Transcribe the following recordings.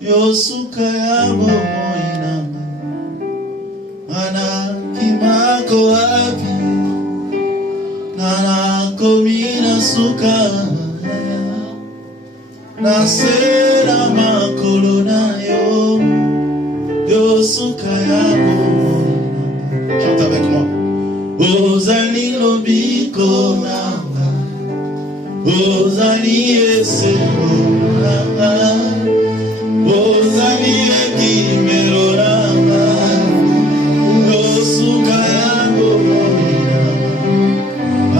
Yosuka yabo moinanga ana kimako wapi nana komina suka na sera makolo na yo Yosuka yabo moinanga. Chante avec moi. Ozali lobiko nanga Ozali esemo nanga Ozali ekimeloranga Yosuka yango moinanga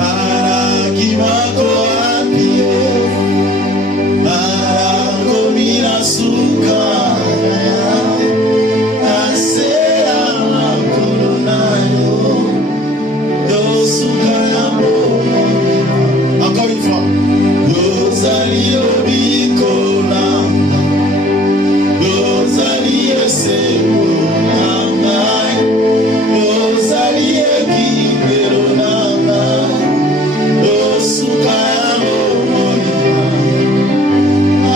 arakimako apie arakomina suka asera makolo nayo Yosuka yango moinanga. Encore une fois. Ozali obiko nanga Ozali esemo nanga Ozali ekibero nanga Yosuka yango moinanga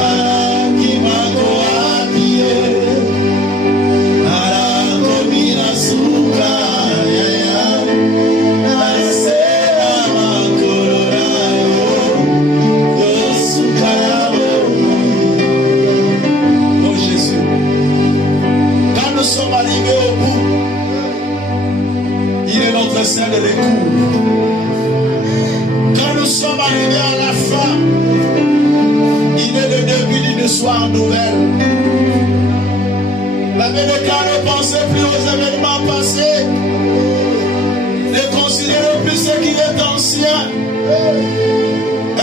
arakimako apie arakomina suka asera makolo nayo Yosuka yango moinanga. Oh Jésus, quand nous sommes arrivés au bout, il est notre sein de recours. Quand nous sommes arrivés à la fin, il est le début d'une histoire nouvelle. La Bénéca ne pensait plus aux événements passés, ne considérait plus ce qui est ancien.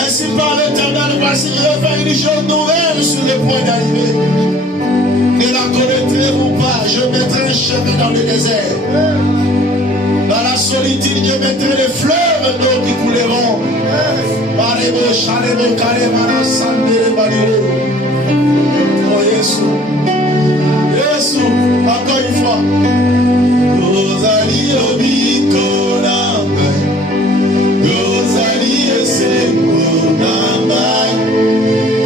Ainsi par l'Éternel, voici je vais faire une chose nouvelle sur le point d'arriver. Ne la connaîtrez-vous pas? Je mettrai un chemin dans le désert. Dans la solitude, je mettrai des fleuves d'eau qui couleront. Barebo, Chalebo, Kalemana, Sandere, Baliro. Oh Jésus. Jésus, encore une fois. Ozali obiko nanga Ozali esemo nanga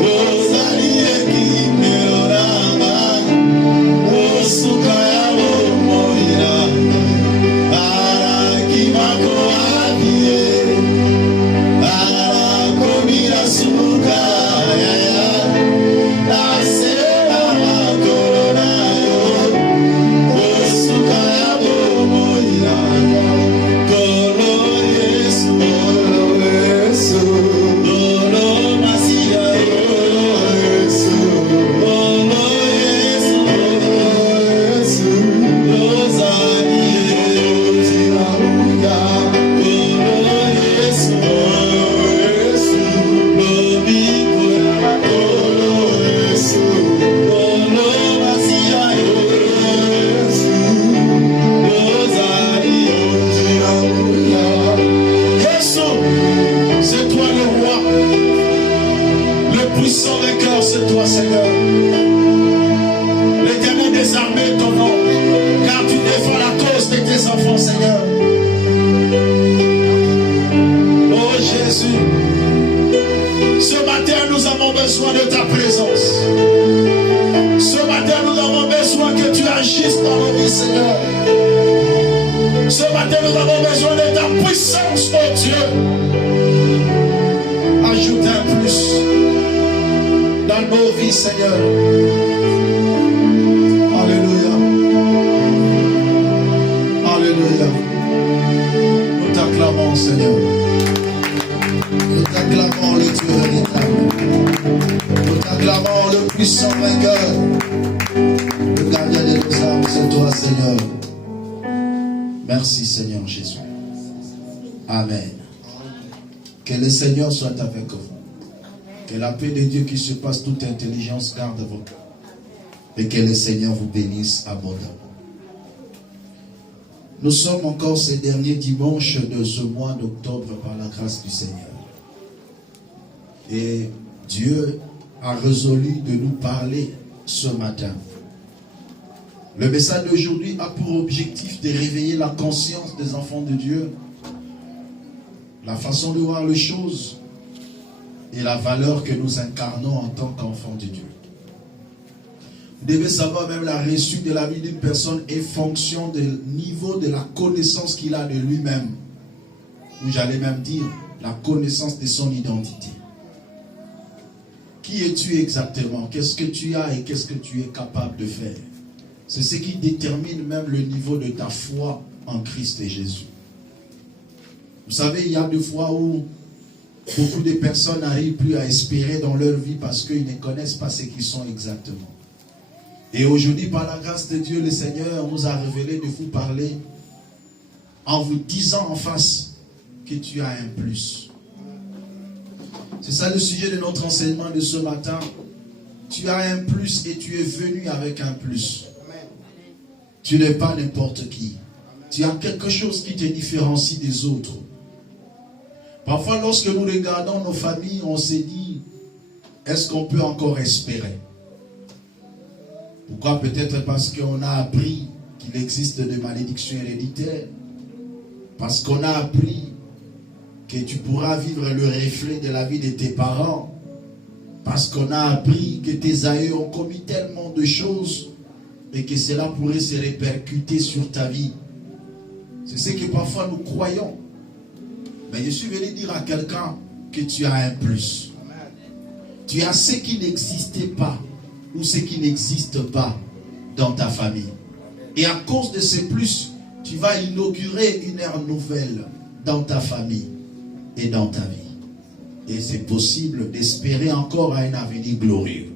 Ozali ekimelo nanga Yosuka yango moinanga arakimako apie arakomina suka nasera makolo nayo Yosuka yango moinanga Kolo Yesu Kolo Masia Yesu Kolo Yesu Ozali Yesu Kolo Yesu Lobiko Kolo Yesu Kolo Masia Yesu Ozali Yesu, c'est toi le roi, le puissant vainqueur, c'est toi Seigneur. L'Éternel des armées ton nom, car tu défends la cause de tes enfants Seigneur. Oh Jésus, ce matin nous avons besoin de ta présence. Ce matin nous avons besoin que tu agisses dans nos vies Seigneur. Ce matin nous avons besoin de ta puissance, oh Dieu. Ajoute un plus dans nos vies, Seigneur. Alléluia. Alléluia. Nous t'acclamons, Seigneur. Nous t'acclamons, le Dieu véritable. Nous t'acclamons, le puissant vainqueur. Le gardien de nos âmes, c'est toi, Seigneur. Merci, Seigneur Jésus. Amen. Que le Seigneur soit avec vous. Que la paix de Dieu qui surpasse toute intelligence garde vos cœurs. Et que le Seigneur vous bénisse abondamment. Nous sommes encore ces derniers dimanches de ce mois d'octobre par la grâce du Seigneur. Et Dieu a résolu de nous parler ce matin. Le message d'aujourd'hui a pour objectif de réveiller la conscience des enfants de Dieu, la façon de voir les choses, et la valeur que nous incarnons en tant qu'enfants de Dieu. Vous devez savoir, même la réussite de la vie d'une personne est fonction du niveau de la connaissance qu'il a de lui-même. Ou j'allais même dire, la connaissance de son identité. Qui es-tu exactement? Qu'est-ce que tu as et qu'est-ce que tu es capable de faire? C'est ce qui détermine même le niveau de ta foi en Christ et Jésus. Vous savez, il y a des fois où beaucoup de personnes n'arrivent plus à espérer dans leur vie parce qu'ils ne connaissent pas ce qu'ils sont exactement. Et aujourd'hui, par la grâce de Dieu, le Seigneur nous a révélé de vous parler en vous disant en face que tu as un plus. C'est ça le sujet de notre enseignement de ce matin. Tu as un plus et tu es venu avec un plus. Tu n'es pas n'importe qui. Tu as quelque chose qui te différencie des autres. Parfois, lorsque nous regardons nos familles, on se dit, est-ce qu'on peut encore espérer? Pourquoi? Peut-être parce qu'on a appris qu'il existe des malédictions héréditaires. Parce qu'on a appris que tu pourras vivre le reflet de la vie de tes parents. Parce qu'on a appris que tes aïeux ont commis tellement de choses et que cela pourrait se répercuter sur ta vie. C'est ce que parfois nous croyons. Mais je suis venu dire à quelqu'un que tu as un plus. Tu as ce qui n'existait pas ou ce qui n'existe pas dans ta famille. Et à cause de ce plus, tu vas inaugurer une ère nouvelle dans ta famille et dans ta vie. Et c'est possible d'espérer encore à un avenir glorieux.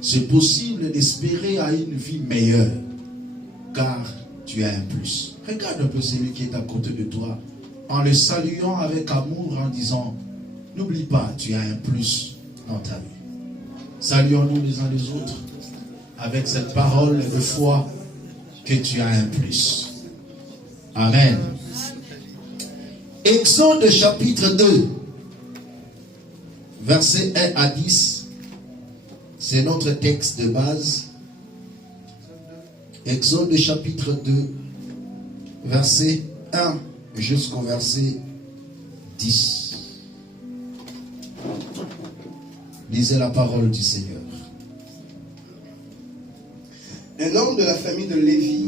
C'est possible d'espérer à une vie meilleure, car tu as un plus. Regarde un peu celui qui est à côté de toi, en le saluant avec amour, en disant, n'oublie pas, tu as un plus dans ta vie. Saluons-nous les uns les autres, avec cette parole de foi, que tu as un plus. Amen. Exode chapitre 2, versets 1 à 10. C'est notre texte de base. Exode chapitre 2, verset 1 jusqu'au verset 10. Lisez la parole du Seigneur. Un homme de la famille de Lévi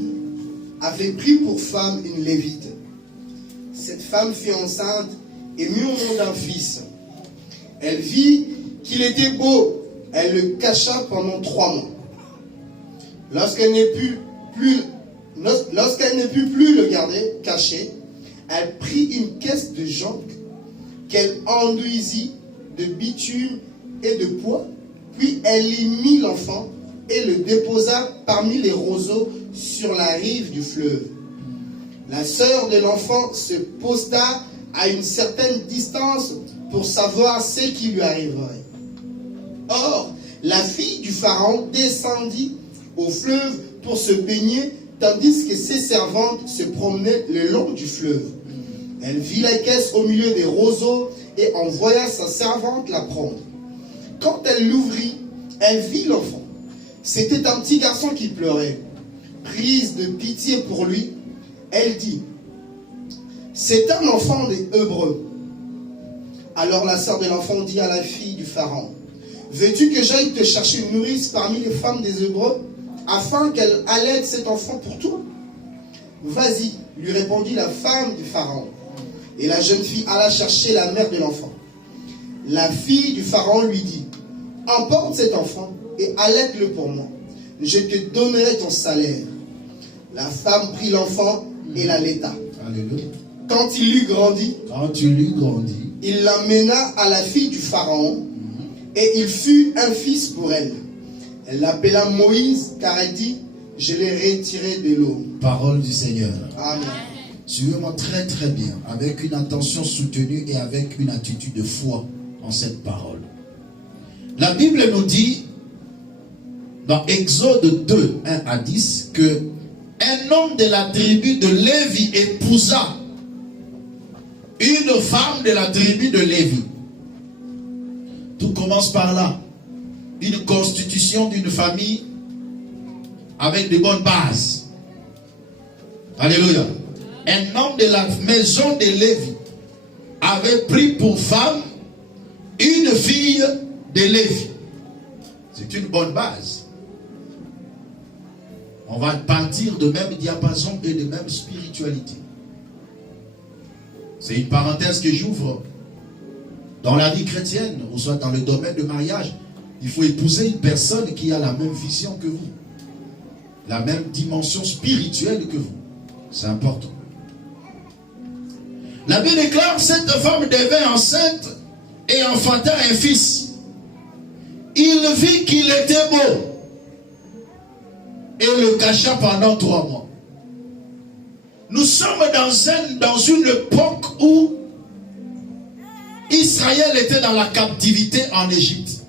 avait pris pour femme une Lévite. Cette femme fut enceinte et mit au monde un fils. Elle vit qu'il était beau. Elle le cacha pendant 3 mois. Lorsqu'elle ne put plus le garder caché, elle prit une caisse de jonc qu'elle enduisit de bitume et de pois, puis elle y mit l'enfant et le déposa parmi les roseaux sur la rive du fleuve. La sœur de l'enfant se posta à une certaine distance pour savoir ce qui lui arriverait. Or, la fille du Pharaon descendit au fleuve pour se baigner, tandis que ses servantes se promenaient le long du fleuve. Elle vit la caisse au milieu des roseaux et envoya sa servante la prendre. Quand elle l'ouvrit, elle vit l'enfant. C'était un petit garçon qui pleurait. Prise de pitié pour lui, elle dit, « C'est un enfant des Hébreux. » Alors la sœur de l'enfant dit à la fille du Pharaon, « Veux-tu que j'aille te chercher une nourrice parmi les femmes des Hébreux, afin qu'elle allaite cet enfant pour toi ?»« Vas-y, lui répondit la femme du Pharaon. Et la jeune fille alla chercher la mère de l'enfant. La fille du Pharaon lui dit, « Emporte cet enfant et allaite-le pour moi. Je te donnerai ton salaire. » La femme prit l'enfant et l'allaita. Alléluia. Quand il eut grandi, il l'amena à la fille du Pharaon, et il fut un fils pour elle. Elle l'appela Moïse, car elle dit, « Je l'ai retiré de l'eau. » Parole du Seigneur. Amen. Suivez-moi très très bien, avec une attention soutenue et avec une attitude de foi en cette parole. La Bible nous dit, dans Exode 2, 1 à 10, que un homme de la tribu de Lévi épousa une femme de la tribu de Lévi. Tout commence par là. Une constitution d'une famille avec de bonnes bases. Alléluia. Un homme de la maison de Lévi avait pris pour femme une fille de Lévi. C'est une bonne base. On va partir de même diapason et de même spiritualité. C'est une parenthèse que j'ouvre. Dans la vie chrétienne, ou soit dans le domaine de mariage, il faut épouser une personne qui a la même vision que vous. La même dimension spirituelle que vous. C'est important. La Bible déclare, cette femme devint enceinte et enfanta un fils. Il vit qu'il était beau et le cacha pendant 3 mois. Nous sommes dans une époque où Israël était dans la captivité en Égypte.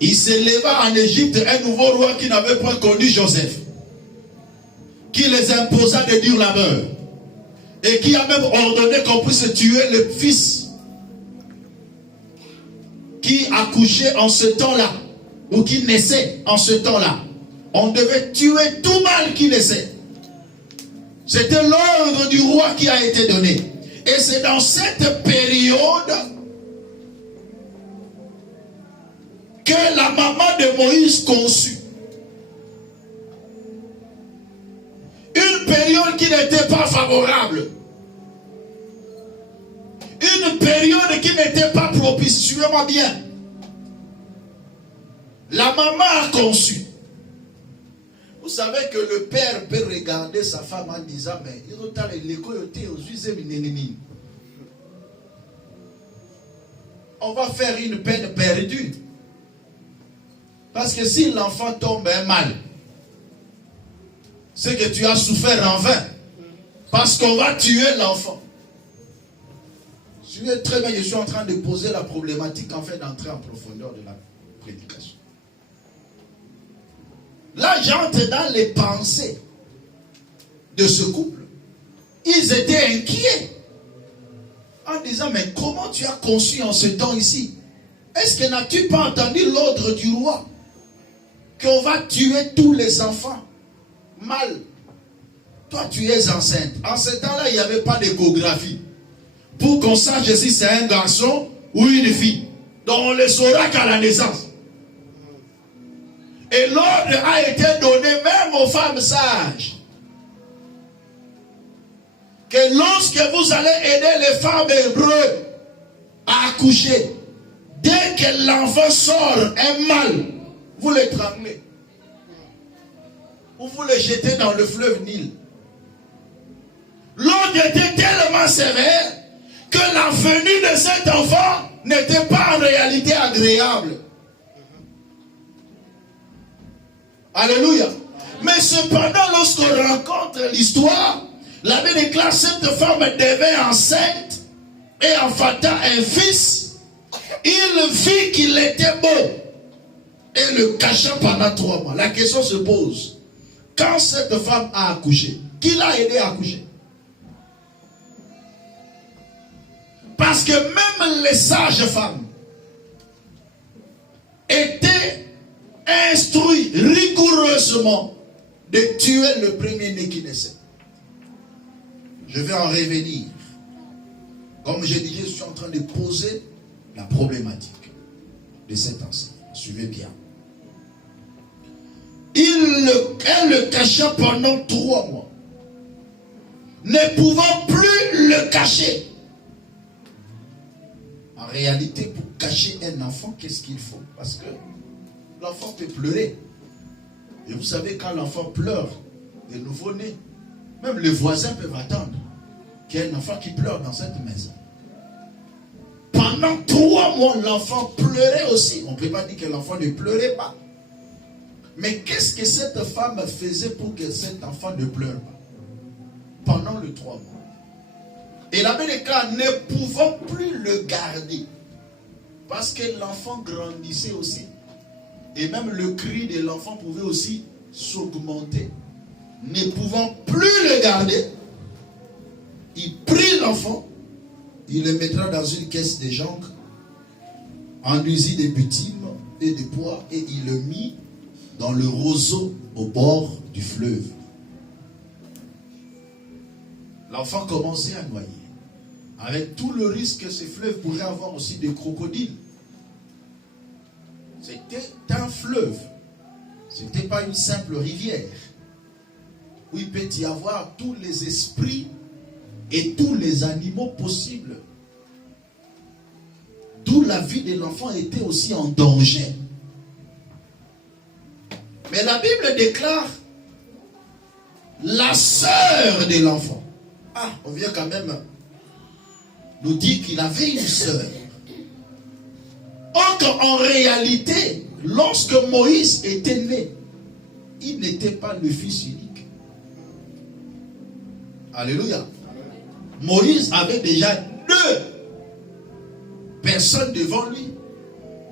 Il s'éleva en Égypte un nouveau roi qui n'avait pas connu Joseph, qui les imposa de dure labeur et qui a même ordonné qu'on puisse tuer le fils qui accouchait en ce temps-là ou qui naissait en ce temps-là. On devait tuer tout mâle qui naissait. C'était l'ordre du roi qui a été donné. Et c'est dans cette période que la maman de Moïse conçut. Une période qui n'était pas favorable. Une période qui n'était pas propice. Suivez-moi bien. La maman a conçu. Vous savez que le père peut regarder sa femme en disant, mais on va faire une peine perdue. Parce que si l'enfant tombe mal, c'est que tu as souffert en vain. Parce qu'on va tuer l'enfant. Très bien, je suis en train de poser la problématique en fait d'entrer en profondeur de la prédication. Là, j'entre dans les pensées de ce couple. Ils étaient inquiets en disant, mais comment tu as conçu en ce temps ici? Est-ce que n'as-tu pas entendu l'ordre du roi qu'on va tuer tous les enfants mâles? Toi, tu es enceinte. En ce temps-là, il n'y avait pas d'échographie pour qu'on sache si c'est un garçon ou une fille. Donc, on le saura qu'à la naissance. Et l'ordre a été donné même aux femmes sages. Que lorsque vous allez aider les femmes hébreues à accoucher, dès que l'enfant sort un mâle, vous l'étranglez. Ou vous le jetez dans le fleuve Nil. L'ordre était tellement sévère que la venue de cet enfant n'était pas en réalité agréable. Alléluia. Mais cependant, lorsqu'on rencontre l'histoire, la Bible déclare cette femme devint enceinte et enfanta un fils. Il vit qu'il était beau et le cacha pendant 3 mois. La question se pose, quand cette femme a accouché, qui l'a aidé à accoucher? Parce que même les sages femmes étaient instruits rigoureusement de tuer le premier-né qui naissait. Je vais en revenir. Comme je disais, je suis en train de poser la problématique de cet enseignement. Suivez bien. Elle le cacha pendant 3 mois. Ne pouvant plus le cacher. En réalité, pour cacher un enfant, qu'est-ce qu'il faut? Parce que l'enfant peut pleurer. Et vous savez, quand l'enfant pleure, de nouveau-né, même les voisins peuvent attendre qu'il y ait un enfant qui pleure dans cette maison. Pendant 3 mois, l'enfant pleurait aussi. On ne peut pas dire que l'enfant ne pleurait pas. Mais qu'est-ce que cette femme faisait pour que cet enfant ne pleure pas? Pendant les 3 mois. Et la Bible déclare, ne pouvant plus le garder. Parce que l'enfant grandissait aussi. Et même le cri de l'enfant pouvait aussi s'augmenter. Ne pouvant plus le garder, il prit l'enfant, il le mettra dans une caisse de jonc, enduisit des bitumes et des pois, et il le mit dans le roseau au bord du fleuve. L'enfant commençait à noyer. Avec tout le risque que ces fleuves pourraient avoir aussi des crocodiles. C'était un fleuve. Ce n'était pas une simple rivière. Où il peut y avoir tous les esprits et tous les animaux possibles. D'où la vie de l'enfant était aussi en danger. Mais la Bible déclare la sœur de l'enfant. Ah, on vient quand même nous dire qu'il avait une sœur. Or qu'en réalité, lorsque Moïse était né, il n'était pas le fils unique. Alléluia. Moïse avait déjà 2 personnes devant lui.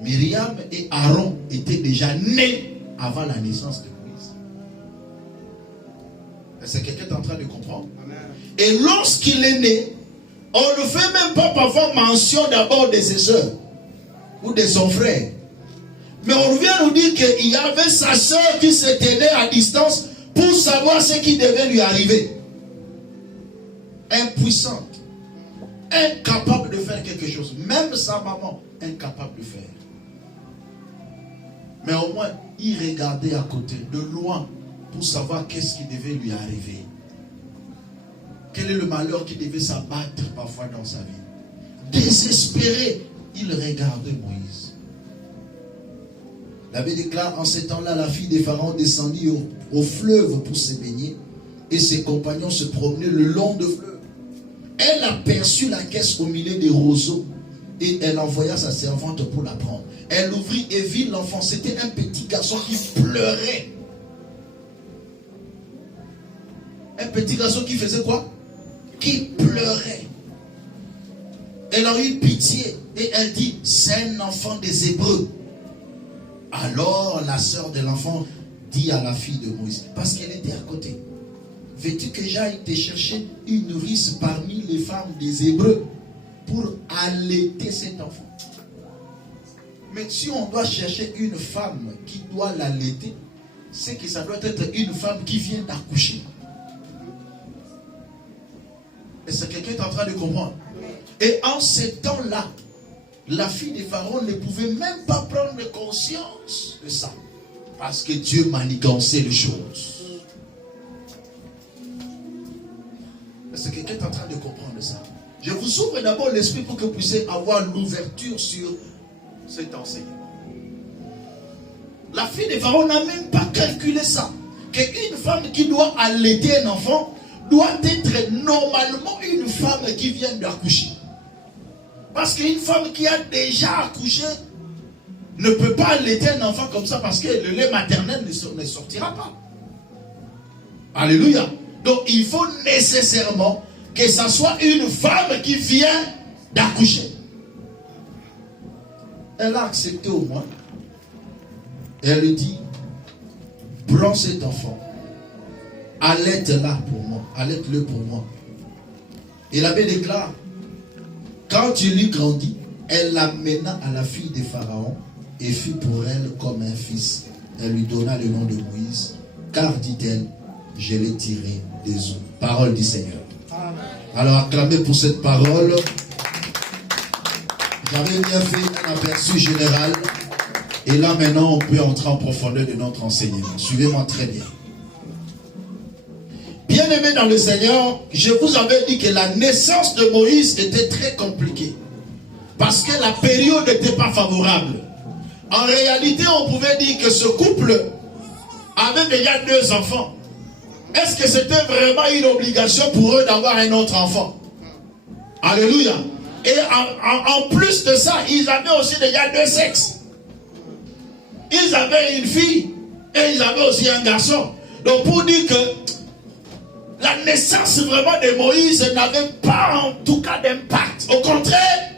Myriam et Aaron étaient déjà nés avant la naissance de Moïse. Est-ce que quelqu'un est en train de comprendre? Et lorsqu'il est né, on ne fait même pas parfois mention d'abord de ses soeurs ou de son frère. Mais on vient nous dire qu'il y avait sa soeur qui se tenait à distance pour savoir ce qui devait lui arriver. Impuissante, incapable de faire quelque chose. Même sa maman, incapable de faire. Mais au moins, il regardait à côté, de loin, pour savoir qu'est-ce qui devait lui arriver. Quel est le malheur qui devait s'abattre parfois dans sa vie. Désespéré, il regardait Moïse. La Bible déclare, en ces temps-là, la fille des pharaons descendit au fleuve pour se baigner, et ses compagnons se promenaient le long de fleuve. Elle aperçut la caisse au milieu des roseaux, et elle envoya sa servante pour la prendre. Elle ouvrit et vit l'enfant. C'était un petit garçon qui pleurait. Un petit garçon qui faisait quoi? Qui pleurait. Elle a eu pitié et elle dit, c'est un enfant des Hébreux. Alors la sœur de l'enfant dit à la fille de Moïse, parce qu'elle était à côté, veux-tu que j'aille te chercher une nourrice parmi les femmes des Hébreux pour allaiter cet enfant? Mais si on doit chercher une femme qui doit l'allaiter, c'est que ça doit être une femme qui vient d'accoucher. Est-ce que quelqu'un est en train de comprendre? Et en ce temps-là, la fille de Pharaon ne pouvait même pas prendre conscience de ça. Parce que Dieu manigançait les choses. Est-ce que quelqu'un est en train de comprendre ça? Je vous ouvre d'abord l'esprit pour que vous puissiez avoir l'ouverture sur cet enseignement. La fille de Pharaon n'a même pas calculé ça. Qu'une femme qui doit allaiter un enfant doit être normalement une femme qui vient d'accoucher. Parce qu'une femme qui a déjà accouché ne peut pas allaiter un enfant comme ça parce que le lait maternel ne sortira pas. Alléluia. Donc il faut nécessairement que ça soit une femme qui vient d'accoucher. Elle a accepté au moins. Et elle lui dit, prends cet enfant, allaite-la pour moi, allaite-le pour moi. Et l'abbé déclare, quand il lui grandit, elle l'amena à la fille de Pharaon et fut pour elle comme un fils. Elle lui donna le nom de Moïse, car dit-elle, je l'ai tiré des eaux. Parole du Seigneur. Amen. Alors acclamez pour cette parole. J'avais bien fait un aperçu général. Et là maintenant, on peut entrer en profondeur de notre enseignement. Suivez-moi très bien. Bien-aimés dans le Seigneur, je vous avais dit que la naissance de Moïse était très compliquée. Parce que la période n'était pas favorable. En réalité, on pouvait dire que ce couple avait déjà 2 enfants. Est-ce que c'était vraiment une obligation pour eux d'avoir un autre enfant? Alléluia. Et en plus de ça, ils avaient aussi déjà 2 sexes. Ils avaient une fille et ils avaient aussi un garçon. Donc pour dire que la naissance vraiment de Moïse n'avait pas en tout cas d'impact. Au contraire,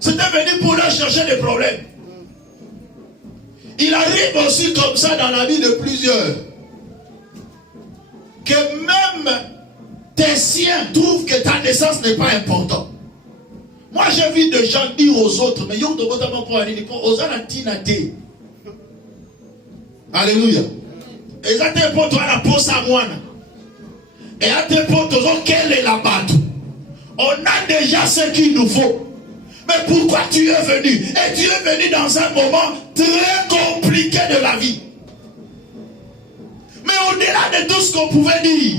c'était venu pour leur chercher des problèmes. Il arrive aussi comme ça dans la vie de plusieurs. Que même tes siens trouvent que ta naissance n'est pas importante. Moi j'ai vu des gens dire aux autres, mais yon de notamment pour aller aux anatinate. Alléluia. Et ça te pour toi la pose à moi. Et à te pour toi quelle est la batte. On a déjà ce qu'il nous faut. Mais pourquoi tu es venu? Et tu es venu dans un moment très compliqué de la vie. Mais au-delà de tout ce qu'on pouvait dire,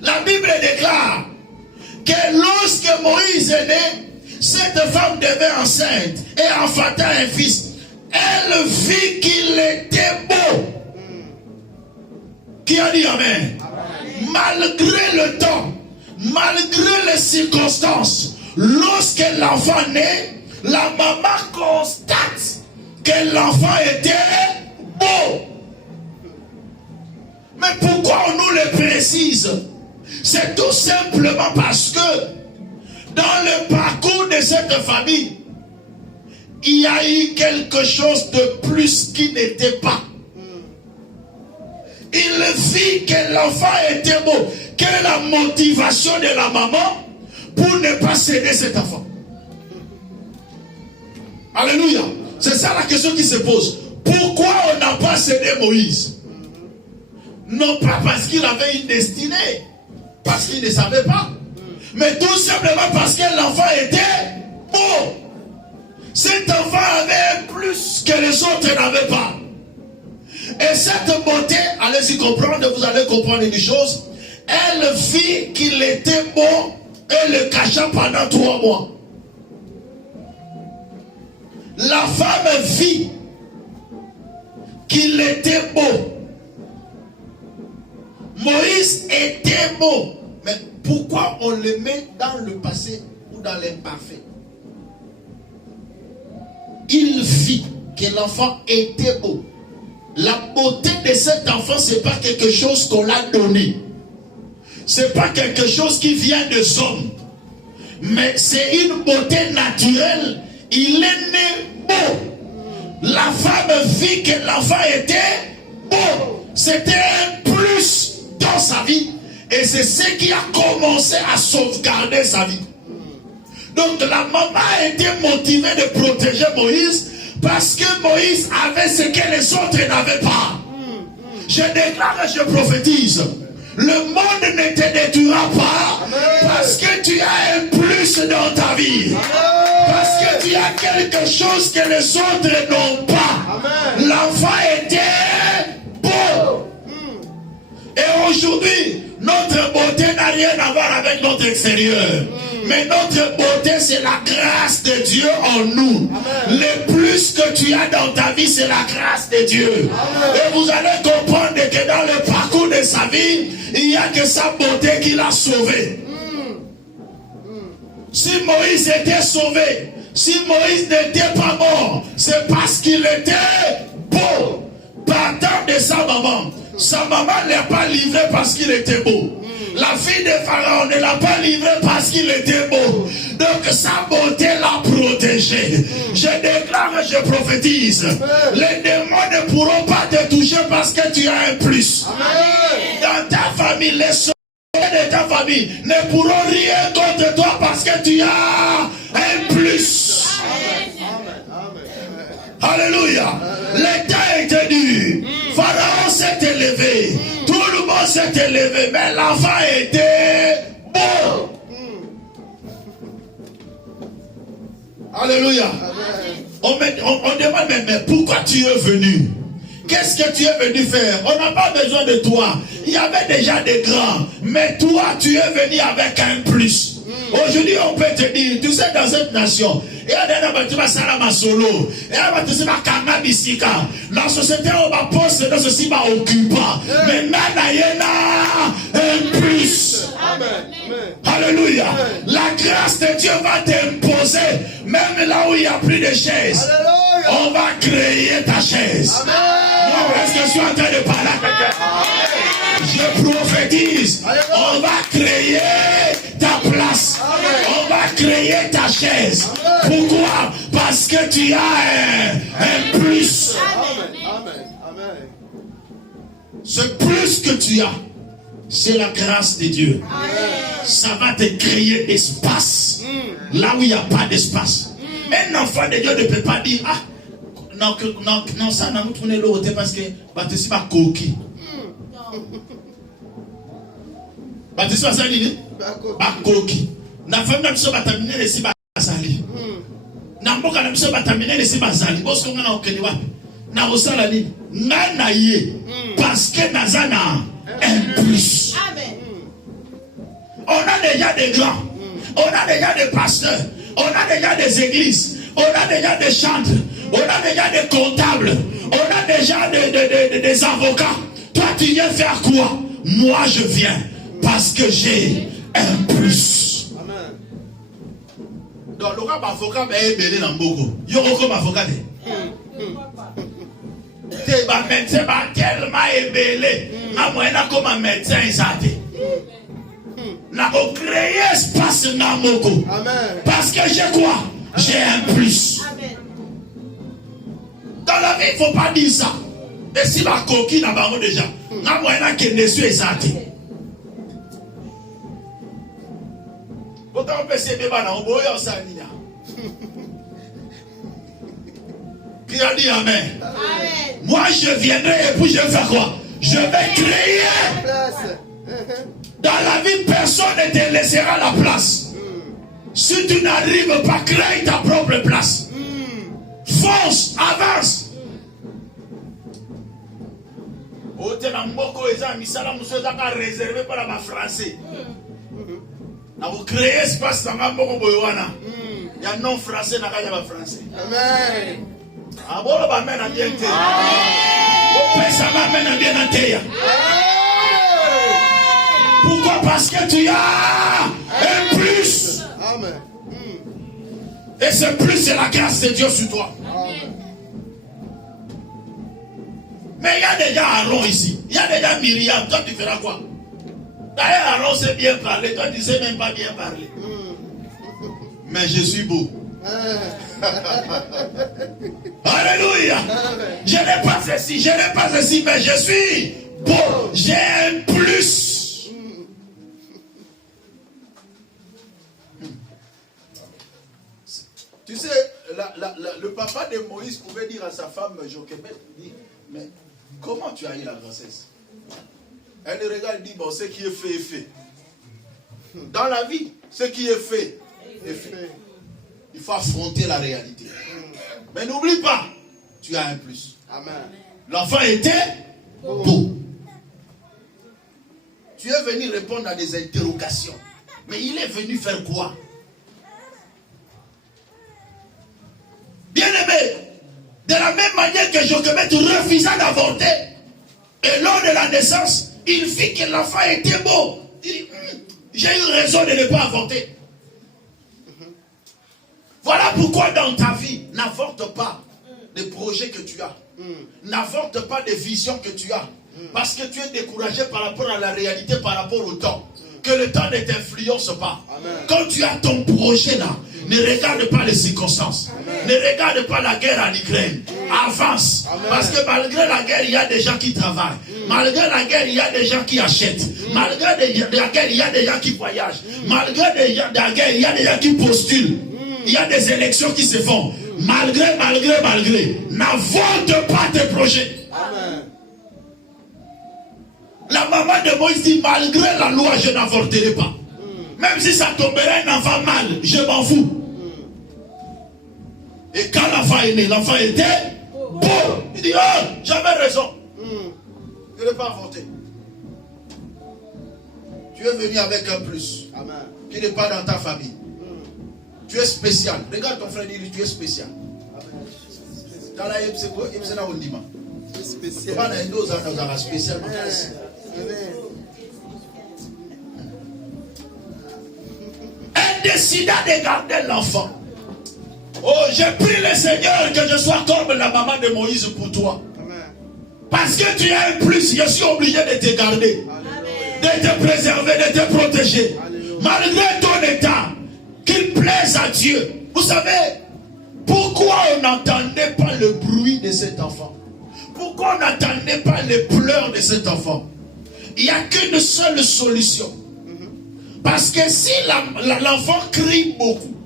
la Bible déclare que lorsque Moïse est né, cette femme devait enceinte et enfanta un fils. Elle vit qu'il était beau. Qui a dit amen? Malgré le temps, malgré les circonstances, lorsque l'enfant naît, la maman constate que l'enfant était beau. Mais pourquoi on nous le précise? C'est tout simplement parce que dans le parcours de cette famille, il y a eu quelque chose de plus qui n'était pas. Il vit que l'enfant était beau. Quelle est la motivation de la maman pour ne pas céder cet enfant? Alléluia. C'est ça la question qui se pose. Pourquoi on n'a pas cédé Moïse? Non pas parce qu'il avait une destinée, parce qu'il ne savait pas, mais tout simplement parce que l'enfant était beau. Cet enfant avait plus que les autres n'avaient pas. Et cette beauté, allez-y comprendre, vous allez comprendre une chose. Elle vit qu'il était beau et le cacha pendant 3 mois. La femme vit qu'il était beau. Moïse était beau. Mais pourquoi on le met dans le passé ou dans l'imparfait? Il vit que l'enfant était beau. La beauté de cet enfant, ce n'est pas quelque chose qu'on l'a donné. Ce n'est pas quelque chose qui vient des hommes. Mais c'est une beauté naturelle. Il est né beau. La femme vit que l'enfant était beau. C'était un plus dans sa vie. Et c'est ce qui a commencé à sauvegarder sa vie. Donc la maman a été motivée de protéger Moïse parce que Moïse avait ce que les autres n'avaient pas. Je déclare et je prophétise. Le monde ne te détruira pas. Amen. Parce que tu as un plus dans ta vie. Amen. Parce que tu as quelque chose que les autres n'ont pas. L'enfant était beau. Et aujourd'hui, notre beauté n'a rien à voir avec notre extérieur. Mais notre beauté, c'est la grâce de Dieu en nous. Amen. Le plus que tu as dans ta vie, c'est la grâce de Dieu. Amen. Et vous allez comprendre que dans le parcours de sa vie, il n'y a que sa beauté qui l'a sauvé. Si Moïse était sauvé, si Moïse n'était pas mort, c'est parce qu'il était beau. Partant de sa maman ne l'a pas livré parce qu'il était beau. La fille de Pharaon ne l'a pas livré parce qu'il était beau. Donc sa beauté l'a protégé. Je déclare et je prophétise. Les démons ne pourront pas te toucher parce que tu as un plus. Dans ta famille, les soeurs de ta famille ne pourront rien contre toi parce que tu as un plus. Alléluia. L'état était dur. Pharaon s'est élevé. Tout le monde s'est élevé. Mais l'enfant était beau. Alléluia. On demande mais pourquoi tu es venu? Qu'est-ce que tu es venu faire? On n'a pas besoin de toi. Il y avait déjà des grands. Mais toi, tu es venu avec un plus. Aujourd'hui, on peut te dire, tu sais, dans cette nation, il y a des gens qui sont solo. Il y a des gens qui sont dans la société, on va poser dans ceci, on occupe. Mais maintenant, il y a un plus. Alléluia. La grâce de Dieu va t'imposer, même là où il n'y a plus de chaises. On va créer ta chaise. Est-ce que je suis en train de parler à quelqu'un? Je prophétise. On va créer ta place. On va créer ta chaise. Pourquoi? Parce que tu as un plus. Ce plus que tu as, c'est la grâce de Dieu. Ça va te créer espace. Là où il n'y a pas d'espace. Un enfant de Dieu ne peut pas dire, ah, non, ça n'a pas tourné l'autre parce que Baptiste va coquille. Baptiste va ça dire, va coquille. Na famille na biso batamine les si bazali. Na mboka na biso batamine les si bazali. Bosko ngana okeli wapi? Na osala nini? Ngana ye. Parce que nazana un plus. Amen. On a déjà des grands. On a déjà des pasteurs. On a déjà des églises. On a déjà des chantres. On a déjà des comptables. On a déjà des avocats. Toi, tu viens faire quoi? Moi, je viens parce que j'ai un plus. Amen. Donc, le roi avocat est belé dans beaucoup. Il y a comme avocat. C'est un médecin tellement ébélé. Je comme un médecin. N'a pas créé espace dans beaucoup. Parce que j'ai quoi? J'ai un plus. Amen. Dans la vie, il ne faut pas dire ça. Et si ma coquille n'a pas déjà, n'a pas qui ne suis exacté. Pourtant, on peut se débattre dans le boyau, ça n'y a. Qui a dit Amen? Amen. Moi, je viendrai et puis je vais faire quoi? Je vais créer. Dans la vie, personne ne te laissera la place. Si tu n'arrives pas à créer ta propre place, fonce, avance. Oh, tu as réservé par la français. Vous créez espace dans la boyana. Il y a non français dans la français. Amen. Ah bon, bah, mais on bien été. Ça m'amène bien à pourquoi? Parce que tu as un plus. Amen. Et ce plus, c'est la grâce de Dieu sur toi. Amen. Mais il y a déjà Aaron ici. Il y a déjà Myriam. Toi, tu feras quoi? D'ailleurs, Aaron sait bien parler. Toi, tu ne sais même pas bien parler. Mais je suis beau. Alléluia. Je n'ai pas ceci, je n'ai pas ceci, mais je suis beau. J'ai un plus. Tu sais, le papa de Moïse pouvait dire à sa femme Jochebed, mais comment tu as eu la grossesse? Elle le regarde et dit, bon, ce qui est fait est fait. Dans la vie, ce qui est fait est fait. Il faut affronter la réalité. Mais n'oublie pas, tu as un plus. Amen. L'enfant était beau. Tu es venu répondre à des interrogations. Mais il est venu faire quoi? Bien-aimé, de la même manière que Jochebed refusa d'avorter, et lors de la naissance, il vit que l'enfant était beau. Il dit, j'ai eu raison de ne pas avorter. Voilà pourquoi dans ta vie, n'avorte pas des projets que tu as. N'avorte pas des visions que tu as. Parce que tu es découragé par rapport à la réalité, par rapport au temps. Que le temps ne t'influence pas. Amen. Quand tu as ton projet là, ne regarde pas les circonstances. Amen. Ne regarde pas la guerre en Ukraine. Avance. Amen. Parce que malgré la guerre, il y a des gens qui travaillent. Malgré la guerre, il y a des gens qui achètent. Malgré la guerre, il y a des gens qui voyagent. Malgré la guerre, il y a des gens qui postulent. Il y a des élections qui se font. Malgré. N'avorte pas tes projets. Amen. La maman de Moïse dit, malgré la loi, je n'avorterai pas. Même si ça tomberait un enfant mal, je m'en fous. Et quand l'enfant est né, l'enfant était beau. Il dit, oh, j'avais raison. Je n'ai pas avorté. Tu es venu avec un plus. Amen. Qui n'est pas dans ta famille. Tu es spécial. Regarde ton frère, dit, tu es spécial. Dans la c'est quoi? C'est spécial. Spécial. Elle décida de garder l'enfant. Oh, j'ai prié le Seigneur que je sois comme la maman de Moïse pour toi. Parce que tu as un plus, je suis obligé de te garder. De te préserver, de te protéger. Malgré ton état, qu'il plaise à Dieu. Vous savez, pourquoi on n'entendait pas le bruit de cet enfant? Pourquoi on n'entendait pas les pleurs de cet enfant? Il n'y a qu'une seule solution. Parce que si l'enfant crie beaucoup,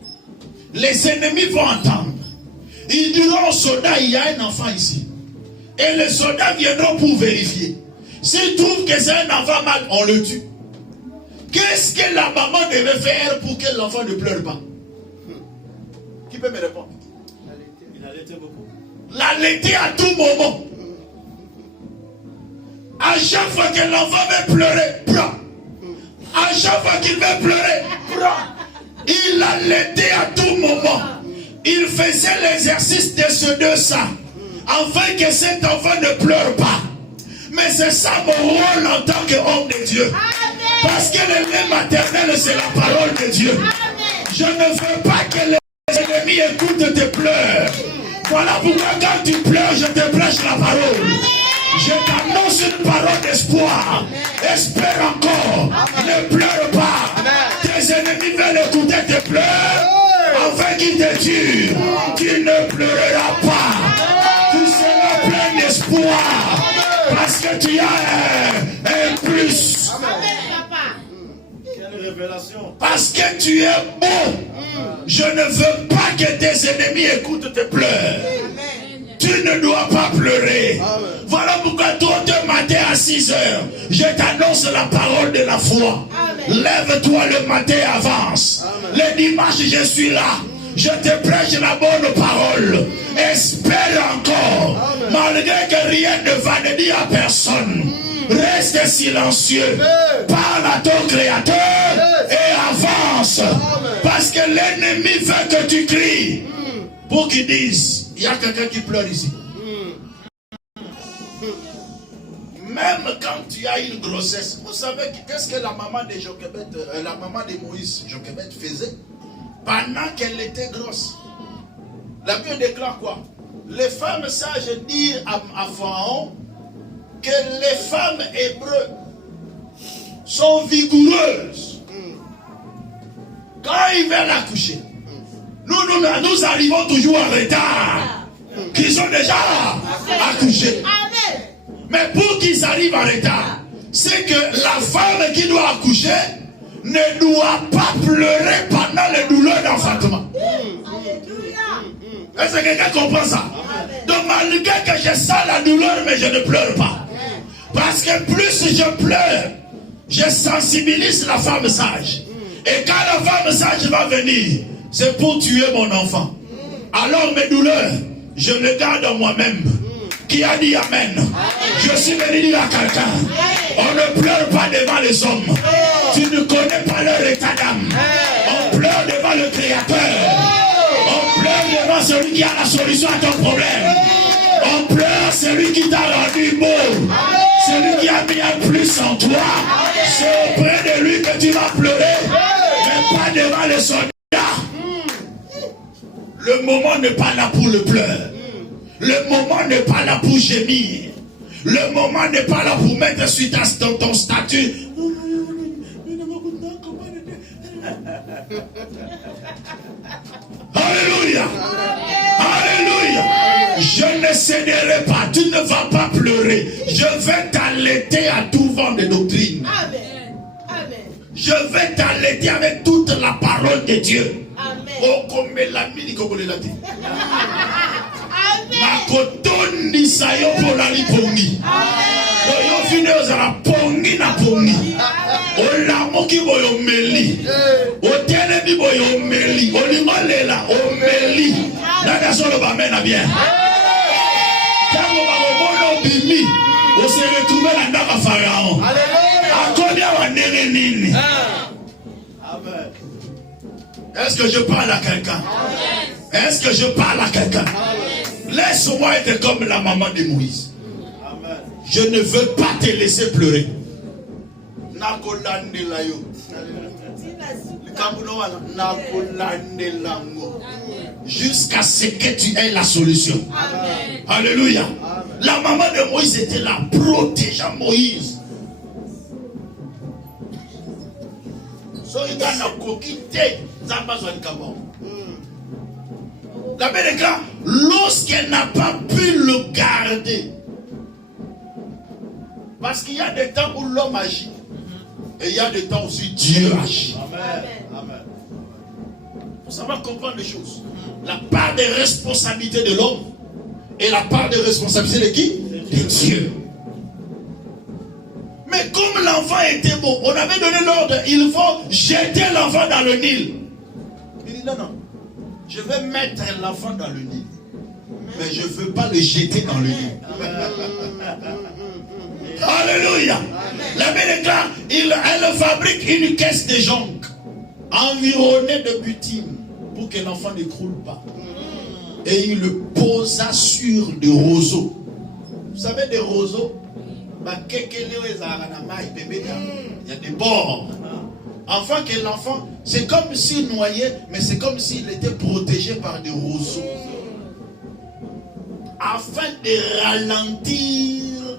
les ennemis vont entendre. Ils diront aux soldats, il y a un enfant ici. Et les soldats viendront pour vérifier. S'ils trouvent que c'est un enfant mal, on le tue. Qu'est-ce que la maman devait faire pour que l'enfant ne pleure pas? Qui peut me répondre? Il allaitait beaucoup. L'allaiter à tout moment. À chaque fois que l'enfant veut pleurer, prends. À chaque fois qu'il veut pleurer, prends. Il allaitait à tout moment. Il faisait l'exercice de ce deux ça, afin que cet enfant ne pleure pas. Mais c'est ça mon rôle en tant qu'homme de Dieu. Amen. Parce que le lait maternel, c'est la parole de Dieu. Amen. Je ne veux pas que les ennemis écoutent tes pleurs. Voilà pourquoi quand tu pleures, je te prêche la parole. Amen. Je t'annonce une parole d'espoir. Espère encore. Amen. Ne pleure pas. Amen. Tes ennemis veulent écouter tes pleurs, afin qu'ils te tuent. Tu ne pleureras pas. Tu seras plein d'espoir. Parce que tu as un plus. Amen, papa. Quelle révélation. Parce que tu es beau. Je ne veux pas que tes ennemis écoutent tes pleurs. Amen. Tu ne dois pas pleurer. Amen. Voilà pourquoi toi, ce matin à 6 heures, je t'annonce la parole de la foi. Amen. Lève-toi le matin, avance. Amen. Le dimanche, je suis là. Je te prêche la bonne parole. Espère encore. Amen. Malgré que rien ne va ne dire à personne. Reste silencieux. Parle à ton Créateur et avance. Amen. Parce que l'ennemi veut que tu cries. Pour qu'il dise, il y a quelqu'un qui pleure ici. Même quand tu as une grossesse, vous savez qu'est-ce que la maman de Jochebed, la maman de Moïse, Jochebed, faisait pendant qu'elle était grosse? La Bible déclare quoi? Les femmes sages disent à Pharaon que les femmes hébreues sont vigoureuses. Quand ils viennent accoucher, nous arrivons toujours en retard. Qu'ils ont déjà accouché. Mais pour qu'ils arrivent en retard, c'est que la femme qui doit accoucher ne doit pas pleurer pendant les douleurs d'enfantement. Est-ce que quelqu'un comprend ça? Donc malgré que je sens la douleur, mais je ne pleure pas. Parce que plus je pleure, je sensibilise la femme sage. Et quand la femme sage va venir, c'est pour tuer mon enfant. Alors mes douleurs, je les garde en moi-même. Qui a dit Amen? Je suis venu dire à quelqu'un, on ne pleure pas devant les hommes. Tu ne connais pas leur état d'âme. On pleure devant le Créateur. On pleure devant celui qui a la solution à ton problème. On pleure celui qui t'a rendu beau. Celui qui a mis un plus en toi. C'est auprès de lui que tu vas pleurer. Mais pas devant les soldats. Le moment n'est pas là pour le pleur. Le moment n'est pas là pour gémir. Le moment n'est pas là pour mettre sur ton statut. Alléluia. Alléluia. Je ne céderai pas. Tu ne vas pas pleurer. Je vais t'allaiter à tout vent de doctrine. Amen. Amen. Je vais t'allaiter avec toute la parole de Dieu. Amen. Oh, comme la mini comme la dit. Nakotondi sayo pola li pongi. Oyo fine ozala pongi na pongi. Olamoki boyo meli. Otele bi boyo meli. Olingolela o meli. Nada solo ba mena bien. Tango ba bono bimi. On se retrouve la ndaka Pharaon. Akodia wa nene nini. Amen. Est-ce que je parle à quelqu'un? Est-ce que je parle à quelqu'un? Laisse-moi être comme la maman de Moïse. Amen. Je ne veux pas te laisser pleurer. Jusqu'à ce que tu aies la solution. Amen. Alléluia. Amen. La maman de Moïse était là, protégeant Moïse. Lorsqu'elle n'a pas pu le garder, parce qu'il y a des temps où l'homme agit et il y a des temps aussi Dieu agit. Amen. Amen. Il faut savoir comprendre les choses. La part des responsabilités de l'homme et la part des responsabilités de qui? De Dieu. Mais comme l'enfant l'enfant était beau, on avait donné l'ordre, il faut jeter l'enfant dans le Nil. Il dit non, non, je vais mettre l'enfant dans le Nil. Mais je ne veux pas le jeter dans le Nil. Alléluia. La Bible déclare, elle fabrique une caisse de jonc environnée de butine pour que l'enfant ne croule pas. Et il le posa sur des roseaux. Vous savez des roseaux? Il y a des bords. Enfin que l'enfant, c'est comme s'il noyait, mais c'est comme s'il était protégé par des roseaux. Afin de ralentir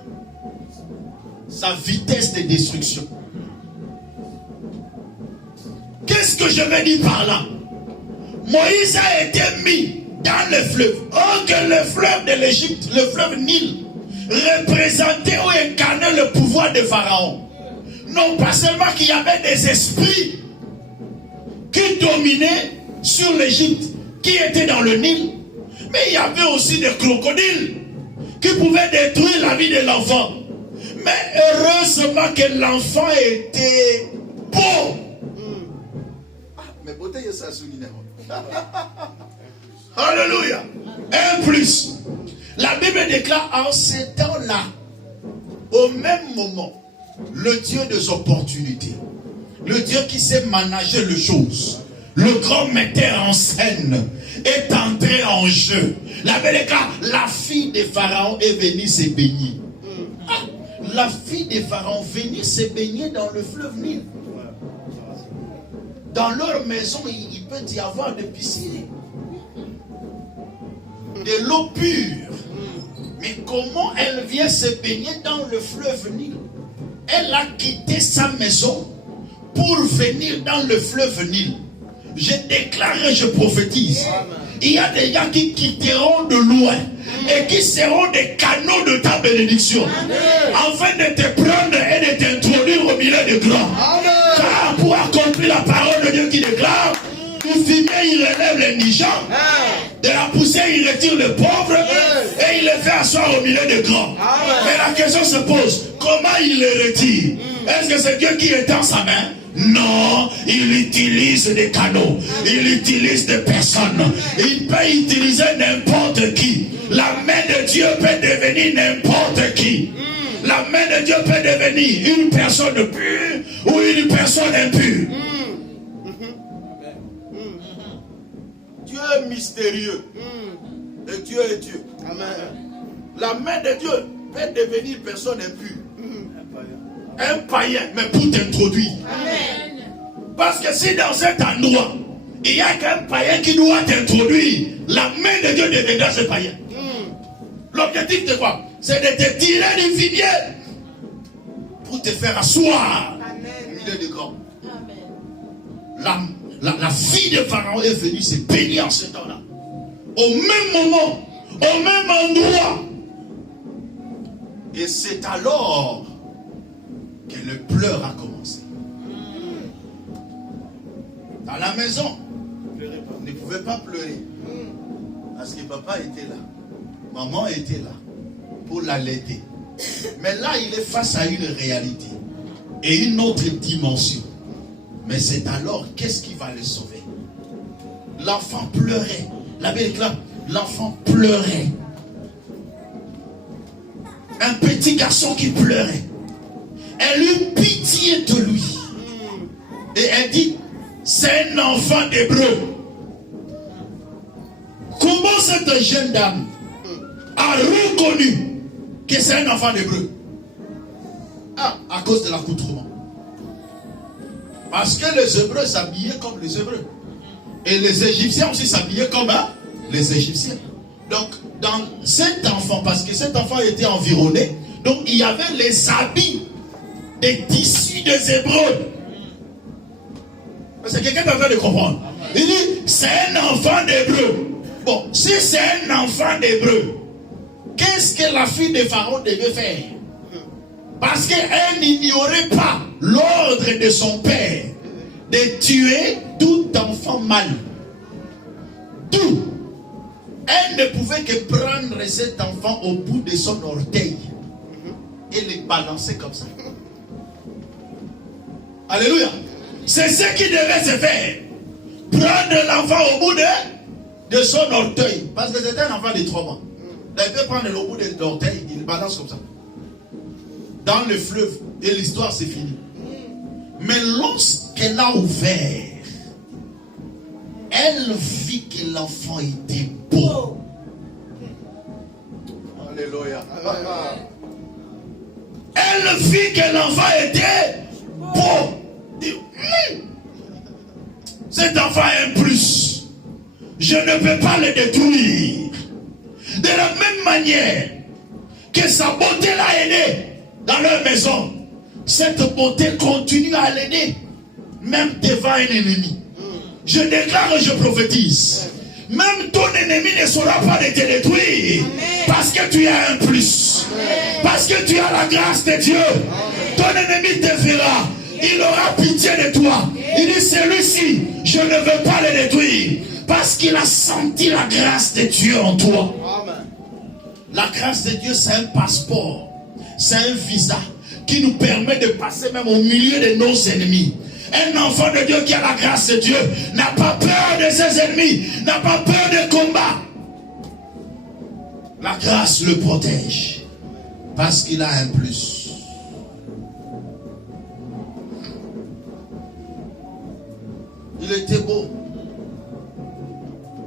sa vitesse de destruction. Qu'est-ce que je veux dire par là? Moïse a été mis dans le fleuve. Or que le fleuve de l'Égypte, le fleuve Nil, représentait ou incarnait le pouvoir de Pharaon. Non pas seulement qu'il y avait des esprits qui dominaient sur l'Égypte, qui étaient dans le Nil, mais il y avait aussi des crocodiles qui pouvaient détruire la vie de l'enfant. Mais heureusement que l'enfant était beau. Mais beauté, il y a ça souligné. Alléluia. Un plus. La Bible déclare en ces temps-là, au même moment, le Dieu des opportunités, le Dieu qui sait manager les choses, le grand metteur en scène est entré en jeu. La Bible déclare, la fille de Pharaon est venue se baigner. La fille de Pharaon venait se baigner dans le fleuve Nil. Dans leur maison, il peut y avoir des piscines. De l'eau pure. Mais comment elle vient se baigner dans le fleuve Nil? Elle a quitté sa maison pour venir dans le fleuve Nil. Je déclare et je prophétise. Il y a des gens qui quitteront de loin et qui seront des canaux de ta bénédiction. Afin de te prendre et de t'introduire au milieu des grands. Car pour accomplir la parole de Dieu qui déclare, du fumier il relève les nichants, de la poussière il retire le pauvre et il les fait asseoir au milieu des grands. Mais la question se pose, comment il les retire? Est-ce que c'est Dieu qui étend sa main? Non, il utilise des canaux, il utilise des personnes. Il peut utiliser n'importe qui. La main de Dieu peut devenir n'importe qui. La main de Dieu peut devenir une personne pure ou une personne impure. Dieu est mystérieux. Et Dieu est Dieu. La main de Dieu peut devenir une personne impure. Un païen, mais pour t'introduire. Parce que si dans cet endroit, il n'y a qu'un païen qui doit t'introduire, la main de Dieu deviendra ce païen. L'objectif de quoi? C'est de te tirer du fumier pour te faire asseoir au milieu des grands. La fille de Pharaon est venue se baigner en ce temps-là. Au même moment, au même endroit. Et c'est alors que le pleur a commencé. Dans la maison, on ne pouvait pas pleurer. Parce que papa était là. Maman était là pour l'allaiter. Mais là, il est face à une réalité et une autre dimension. Mais c'est alors, qu'est-ce qui va le sauver? L'enfant pleurait. La Bible déclare, l'enfant pleurait. Un petit garçon qui pleurait. Elle eut pitié de lui. Et elle dit, c'est un enfant d'hébreu. Comment cette jeune dame a reconnu que c'est un enfant d'hébreu? À cause de l'accoutrement. Parce que les Hébreux s'habillaient comme les Hébreux. Et les Égyptiens aussi s'habillaient comme les Égyptiens. Donc, dans cet enfant, parce que cet enfant était environné, donc il y avait les habits des tissus des Hébreux. Parce que quelqu'un est en train de comprendre. Il dit, c'est un enfant d'Hébreu. Bon, si c'est un enfant d'Hébreu, qu'est-ce que la fille de Pharaon devait faire? Parce qu'elle n'ignorait pas l'ordre de son père de tuer tout enfant mâle. Tout. Elle ne pouvait que prendre cet enfant au bout de son orteil et le balancer comme ça. Alléluia. C'est ce qui devait se faire. Prendre l'enfant au bout de son orteil. Parce que c'était un enfant de 3 mois. Il peut prendre le bout de l'orteil, il balance comme ça. Dans le fleuve. Et l'histoire c'est fini. Mais lorsqu'elle a ouvert, elle vit que l'enfant était beau. Alléluia. Elle vit que l'enfant était beau. Cet enfant est un plus. Je ne peux pas le détruire. De la même manière que sa beauté l'a aidé dans leur maison, cette beauté continue à l'aider, même devant un ennemi. Je déclare et je prophétise. Même ton ennemi ne saura pas de te détruire. Parce que tu as un plus. Parce que tu as la grâce de Dieu. Ton ennemi te verra. Il aura pitié de toi. Il dit, celui-ci, je ne veux pas le détruire. Parce qu'il a senti la grâce de Dieu en toi. La grâce de Dieu, c'est un passeport. C'est un visa qui nous permet de passer même au milieu de nos ennemis. Un enfant de Dieu qui a la grâce de Dieu n'a pas peur de ses ennemis, n'a pas peur de combat. La grâce le protège parce qu'il a un plus. Il était beau.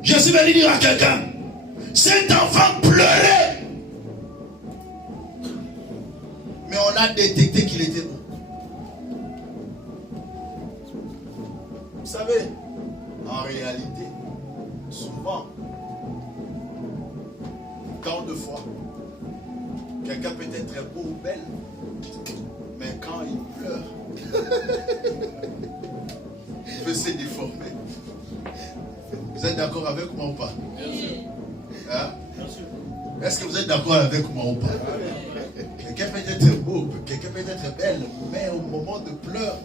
Je suis venu dire à quelqu'un, cet enfant pleurait. Mais on a détecté qu'il était beau. Vous savez, en réalité, souvent, quand de fois, quelqu'un peut être beau ou belle, mais quand il pleure, il peut se déformer. Vous êtes d'accord avec moi ou pas? Hein? Est-ce que vous êtes d'accord avec moi ou pas? Quelqu'un peut être beau, quelqu'un peut être belle, mais au moment de pleurs,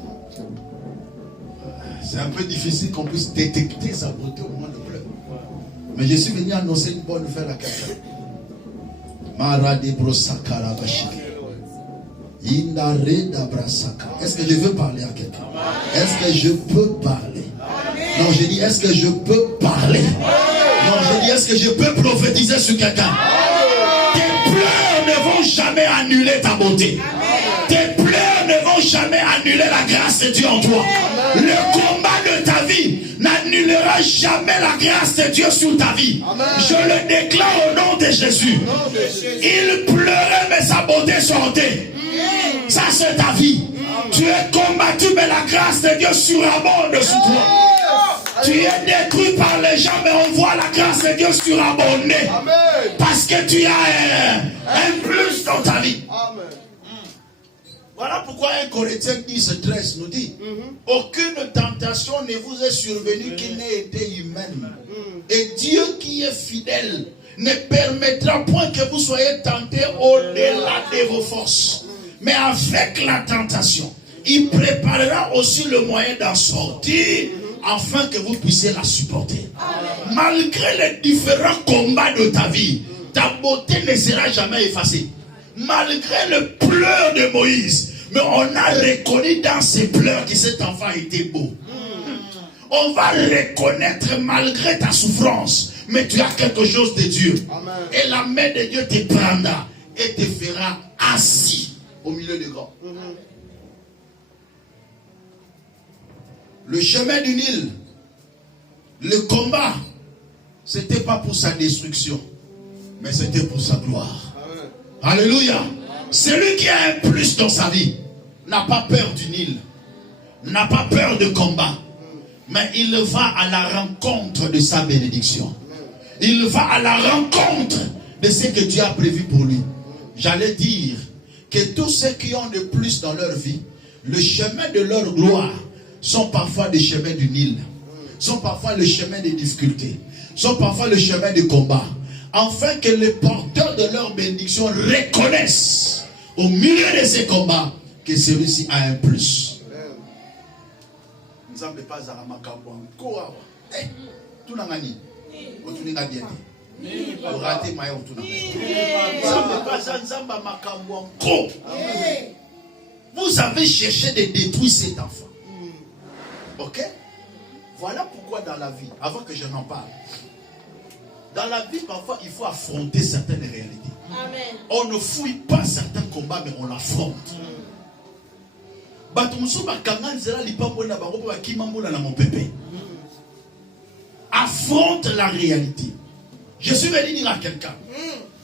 c'est un peu difficile qu'on puisse détecter sa beauté au moment de pleurs. Mais je suis venu annoncer une bonne nouvelle à quelqu'un. Est-ce que je veux parler à quelqu'un? Est-ce que je peux parler? Non, j'ai dit, est-ce que je peux parler? Non, j'ai dit, est-ce que je peux prophétiser sur quelqu'un? Tes pleurs ne vont jamais annuler ta beauté. Tes pleurs ne vont jamais annuler la grâce de Dieu en toi. Le combat de ta vie n'annulera jamais la grâce de Dieu sur ta vie. Je le déclare au nom de Jésus. Il pleurait mais sa beauté sortait. Ça c'est ta vie. Tu es combattu mais la grâce de Dieu surabonde sur toi. Tu es détruit par les gens, mais on voit la grâce de Dieu surabonder. Parce que tu as un plus dans ta vie. Amen. Voilà pourquoi un Corinthiens 10:13 nous dit, aucune tentation ne vous est survenue qui n'ait été humaine. Et Dieu qui est fidèle ne permettra point que vous soyez tentés au-delà de vos forces. Mais avec la tentation, il préparera aussi le moyen d'en sortir afin que vous puissiez la supporter. Malgré les différents combats de ta vie, ta beauté ne sera jamais effacée. Malgré le pleur de Moïse, mais on a reconnu dans ses pleurs que cet enfant était beau. On va reconnaître malgré ta souffrance, mais tu as quelque chose de Dieu. Et la main de Dieu te prendra et te fera assis au milieu des grands. Le chemin du Nil, le combat, c'était pas pour sa destruction, mais c'était pour sa gloire. Amen. Alléluia. Celui qui a un plus dans sa vie n'a pas peur du Nil, n'a pas peur de combat, mais il va à la rencontre de sa bénédiction. Il va à la rencontre de ce que Dieu a prévu pour lui. J'allais dire que tous ceux qui ont le plus dans leur vie, le chemin de leur gloire sont parfois des chemins du Nil, sont parfois le chemin des difficultés, sont parfois le chemin du combat, afin que les porteurs de leur bénédiction reconnaissent au milieu de ces combats que celui-ci a un plus. Nous n'avons pas à Makaboua. Tout le monde vous avez cherché de détruire cet enfant. Ok? Voilà pourquoi dans la vie, avant que je n'en parle, dans la vie, parfois, il faut affronter certaines réalités. Amen. On ne fouille pas certains combats, mais on l'affronte. Affronte la réalité. Je suis venu dire à quelqu'un,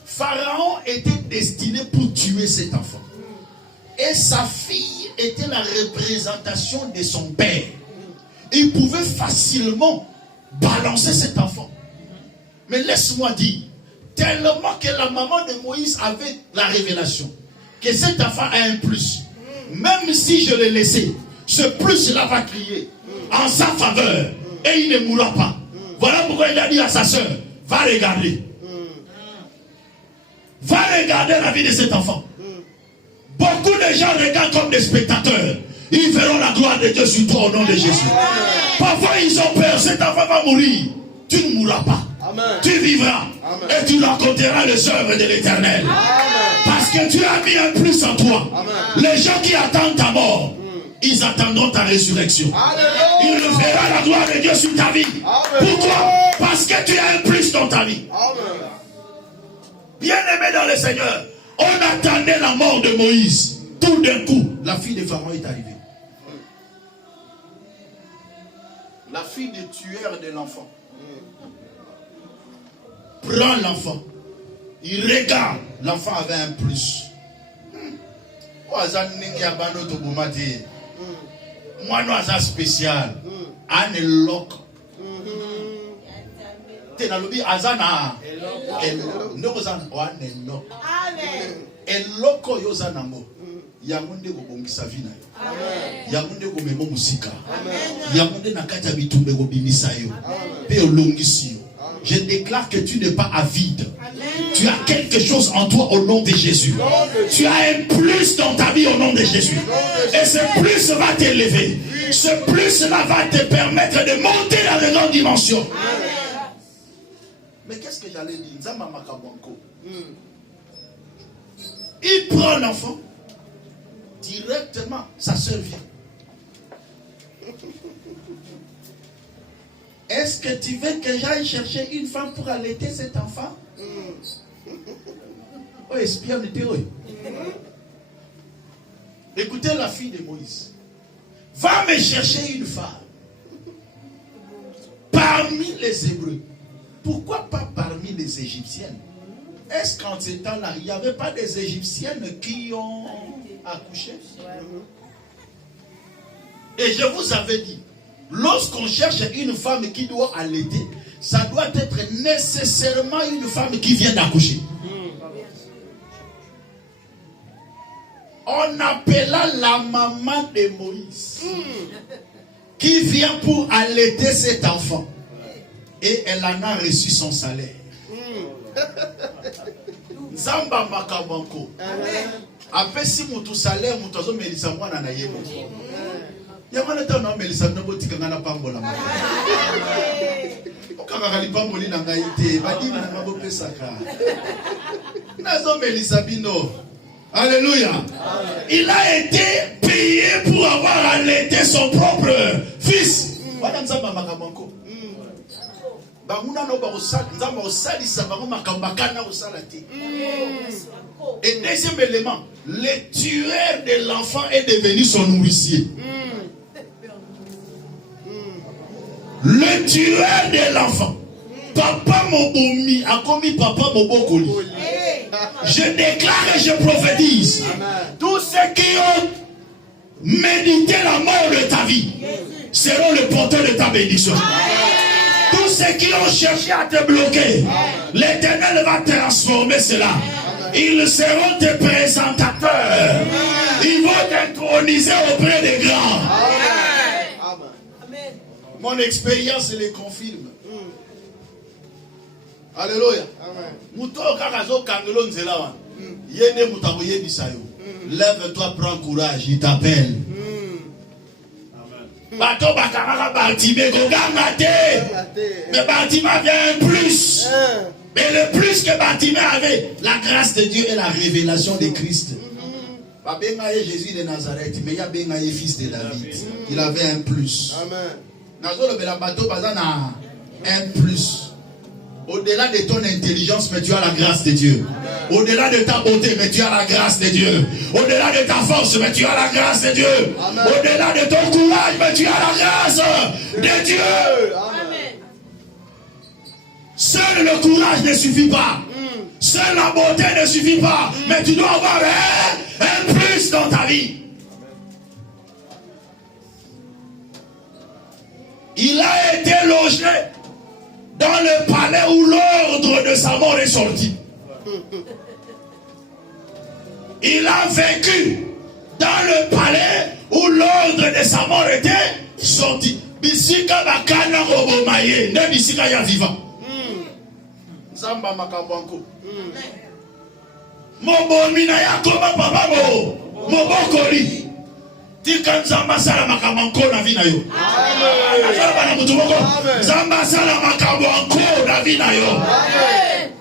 Pharaon était destiné pour tuer cet enfant. Et sa fille était la représentation de son père. Il pouvait facilement balancer cet enfant. Mais laisse-moi dire, tellement que la maman de Moïse avait la révélation, que cet enfant a un plus. Même si je l'ai laissé, ce plus-là va crier en sa faveur et il ne mourra pas. Voilà pourquoi il a dit à sa soeur, va regarder. Va regarder la vie de cet enfant. Beaucoup de gens regardent comme des spectateurs. Ils verront la gloire de Dieu sur toi au nom de Jésus. Parfois ils ont peur, cet enfant va mourir. Tu ne mourras pas. Amen. Tu vivras. Amen. Et tu raconteras les œuvres de l'Éternel. Parce que tu as mis un plus en toi. Amen. Les gens qui attendent ta mort, ils attendront ta résurrection. Ils verront la gloire de Dieu sur ta vie. Amen. Pourquoi? Parce que tu as un plus dans ta vie. Amen. Bien-aimé dans le Seigneur, on attendait la mort de Moïse. Tout d'un coup, la fille de Pharaon est arrivée. La fille du tueur de l'enfant prend l'enfant. Il regarde. L'enfant avait un plus. Moi, nous avons spécial. Un loc. Tenalobi azana. Eloko yozanango. Yamunde gobongisa vina yo. Yamunde gomemo musika. Yamunde nakata bitumbe gobimisa yo. Pe olongisi yo. Je déclare que tu n'es pas avide. Tu as quelque chose en toi au nom de Jésus. Tu as un plus dans ta vie au nom de Jésus. Et ce plus va t'élever. Ce plus-là va te permettre de monter dans de grandes dimensions. Mais qu'est-ce que j'allais dire? Il prend l'enfant. Directement, sa soeur vient. Est-ce que tu veux que j'aille chercher une femme pour allaiter cet enfant? Oh, espionne, écoutez la fille de Moïse. Va me chercher une femme parmi les Hébreux. Pourquoi pas parmi les Égyptiennes? Est-ce qu'en ce temps-là, il n'y avait pas des Égyptiennes qui ont accouché? Et je vous avais dit, lorsqu'on cherche une femme qui doit allaiter, ça doit être nécessairement une femme qui vient d'accoucher. On appela la maman de Moïse qui vient pour allaiter cet enfant. Et elle en a reçu son salaire. Zamba makabanko. Après si mutu salaire mutu azo melisa mwana na yebo. Yamana ta na melisa na botika ngana pambola. Okanga kali pamboli na ngai te, badini na mabo pesaka. Nazo melisa bino. Alléluia. Il a été payé pour avoir allaité son propre fils. Wana nzamba makabanko. Et deuxième élément, le tueur de l'enfant est devenu son nourricier. Le tueur de l'enfant, papa Mobomi a commis papa Mobokoli. Je déclare et je prophétise, tous ceux qui ont médité la mort de ta vie seront le porteur de ta bénédiction. Tous ceux qui ont cherché à te bloquer, l'Éternel va transformer cela. Ils seront tes présentateurs. Ils vont t'introniser auprès des grands. Amen. Mon expérience les confirme. Alléluia. Lève-toi, prends courage, il t'appelle. Bateau Bakaraka Bartimée, mais Bartimée avait un plus. Mais le plus que Bartimée avait, la grâce de Dieu et la révélation de Christ. Jésus de Nazareth, mais il y a Bengaye fils de David. Il avait un plus. Amen. Un plus. Au-delà de ton intelligence, mais tu as la grâce de Dieu. Au-delà de ta beauté, mais tu as la grâce de Dieu. Au-delà de ta force, mais tu as la grâce de Dieu. Au-delà de ton courage, mais tu as la grâce de Dieu. Amen. Seul le courage ne suffit pas. Seule la beauté ne suffit pas. Mais tu dois avoir un plus dans ta vie. Il a été logé dans le palais où l'ordre de sa mort est sorti. Il a vécu dans le palais où l'ordre de sa mort était sorti. Bisika bakana robomaye, ne bisika ya vivant. Zamba makambanko. Mobomina ya koma papa mo. Mobokoli. Tika nzamba sala makambanko na vina yo. Amen. Zamba sala makambanko na vina yo. Amen.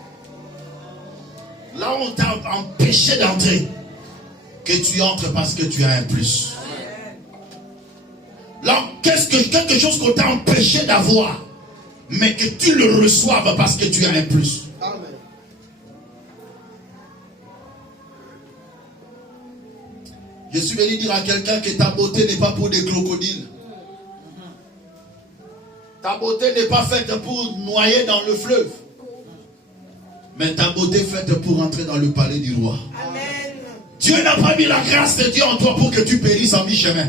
Là on t'a empêché d'entrer. Que tu entres parce que tu as un plus. Là, quelque chose qu'on t'a empêché d'avoir, mais que tu le reçoives parce que tu as un plus. Amen. Je suis venu dire à quelqu'un que ta beauté n'est pas pour des crocodiles. Ta beauté n'est pas faite pour noyer dans le fleuve. Mais ta beauté est faite pour entrer dans le palais du roi. Amen. Dieu n'a pas mis la grâce de Dieu en toi pour que tu périsses en mi-chemin,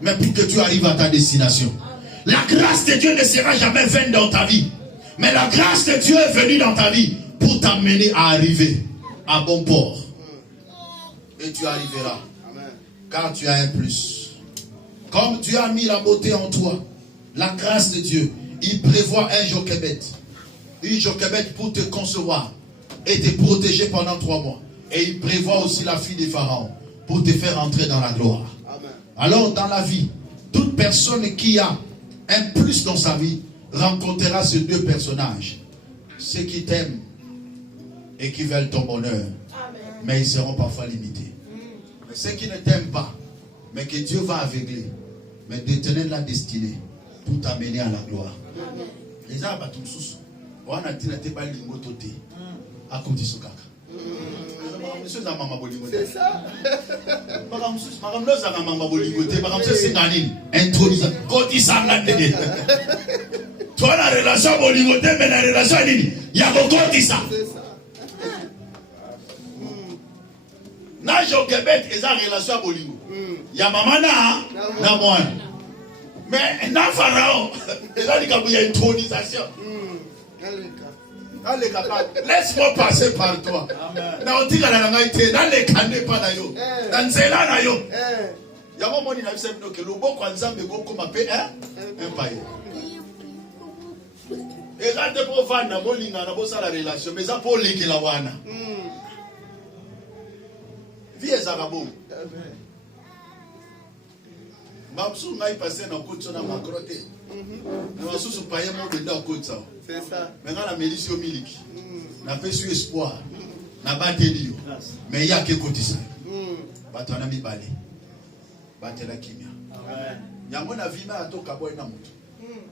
mais pour que tu arrives à ta destination. La grâce de Dieu ne sera jamais vaine dans ta vie. Mais la grâce de Dieu est venue dans ta vie pour t'amener à arriver à bon port. Et tu arriveras. Amen. Car tu as un plus. Comme Dieu a mis la beauté en toi, la grâce de Dieu, il prévoit un Jochebed. Un Jochebed pour te concevoir et te protéger pendant 3 mois. Et il prévoit aussi la fille de Pharaon pour te faire entrer dans la gloire. Amen. Alors dans la vie, toute personne qui a un plus dans sa vie rencontrera ces 2 personnages. Ceux qui t'aiment et qui veulent ton bonheur. Amen. Mais ils seront parfois limités. Mais ceux qui ne t'aiment pas, mais que Dieu va aveugler, mais détenir la destinée pour t'amener à la gloire. Les gens battent tous sous. On a dit que tu as dit à côté de ce caca. C'est ça. Toi, la relation boligoté, mais la relation il y a beaucoup de ça. Na Jochebed et sa relation boligo. Il y a maman na moi. Mais na Pharaon, il y a une intronisation. Laisse-moi passer par toi. Na otika na ngaite na le kane pa na yo. Na nzela na yo. Ya mo moni na bisa bino ke lobo kwa nzambe go koma pe empire. Et là de pour vendre molinga na bosa la relation mais ça pour liki la wana. Vie ezarabo. Babsu ngai passer na kotso na makrote. Na susu paye mo de da kotsa. C'est ça. Maintenant la milice au miliki. Na pesu espoir. Na bateli yo. Mais il y a que côté ça. Batana mi balé. Batela kimia. Amen. Yango na vima atoka boy na mutu.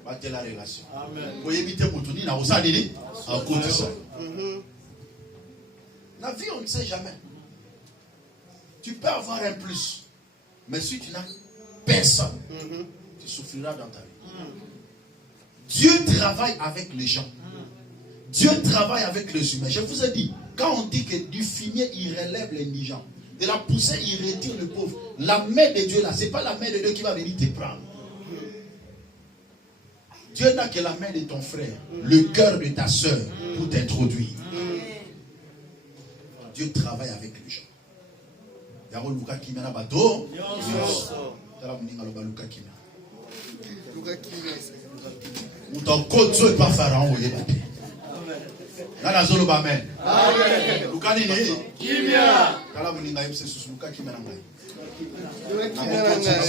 Batela relation. Amen. Pour éviter mutu ni na osalili à côté ça. La vie on ne sait jamais. Tu peux avoir un plus. Mais si tu n'as personne, tu souffriras dans ta vie. Dieu travaille avec les gens. Dieu travaille avec les humains. Je vous ai dit, quand on dit que du fumier, il relève l'indigent, de la poussière, il retire le pauvre. La main de Dieu, là, ce n'est pas la main de Dieu qui va venir te prendre. Dieu n'a que la main de ton frère, le cœur de ta soeur pour t'introduire. Dieu travaille avec les gens. Yaro Luka Kimena Bato. Tala Muninga Loba Luka Kimena. Luka Kimena. Ou ton kozo et pas Pharaon ou yebate. Nana Zolo Bamen. Amen. Luka Nini. Kimia. Tala Muninga Yepse Susu Luka Kimena Ngai. Luka Kimena Ngai.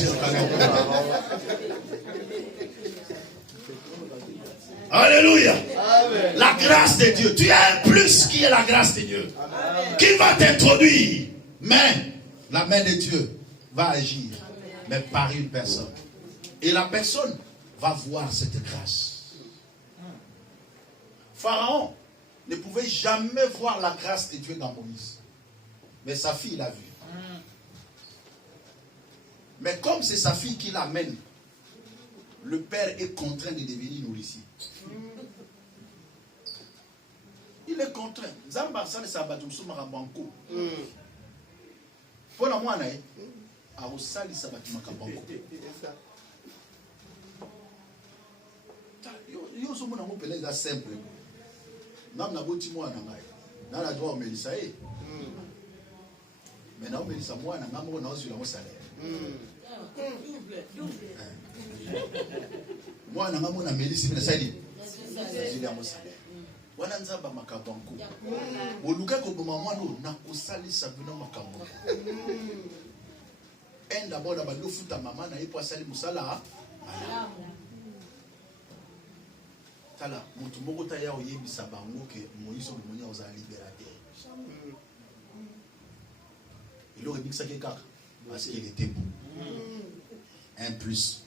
Alléluia. Amen. La grâce de Dieu. Tu as un plus qui est la grâce de Dieu. Amen. Qui va t'introduire. Mais la main de Dieu va agir, mais par une personne. Et la personne va voir cette grâce. Pharaon ne pouvait jamais voir la grâce de Dieu dans Moïse. Mais sa fille l'a vu. Mais comme c'est sa fille qui l'amène, le père est contraint de devenir nourricier. Il est contraint. Zamba ça ne s'abattu sur Marabanko. Pour la moine, a osali s'abattu Marabanko. Yo so mona mo pele za simple. Nam na boti mwana ngai. Na la doit omelisa e. Mais na omelisa mwana ngamo na osu la mo salaire. Mwana ngamo na melisi na sali. Zili ya mo salaire. Wana nzamba makabanko. Oluka ko boma mwana na kosalisa bino makambo. Enda boda ba futa mama na yepo asali musala. Tala mutu moko ta ya oyebisa bango ke Moïse omunya oza libérateur. Il aurait dit que ça quelque part parce qu'il était bon. Un plus.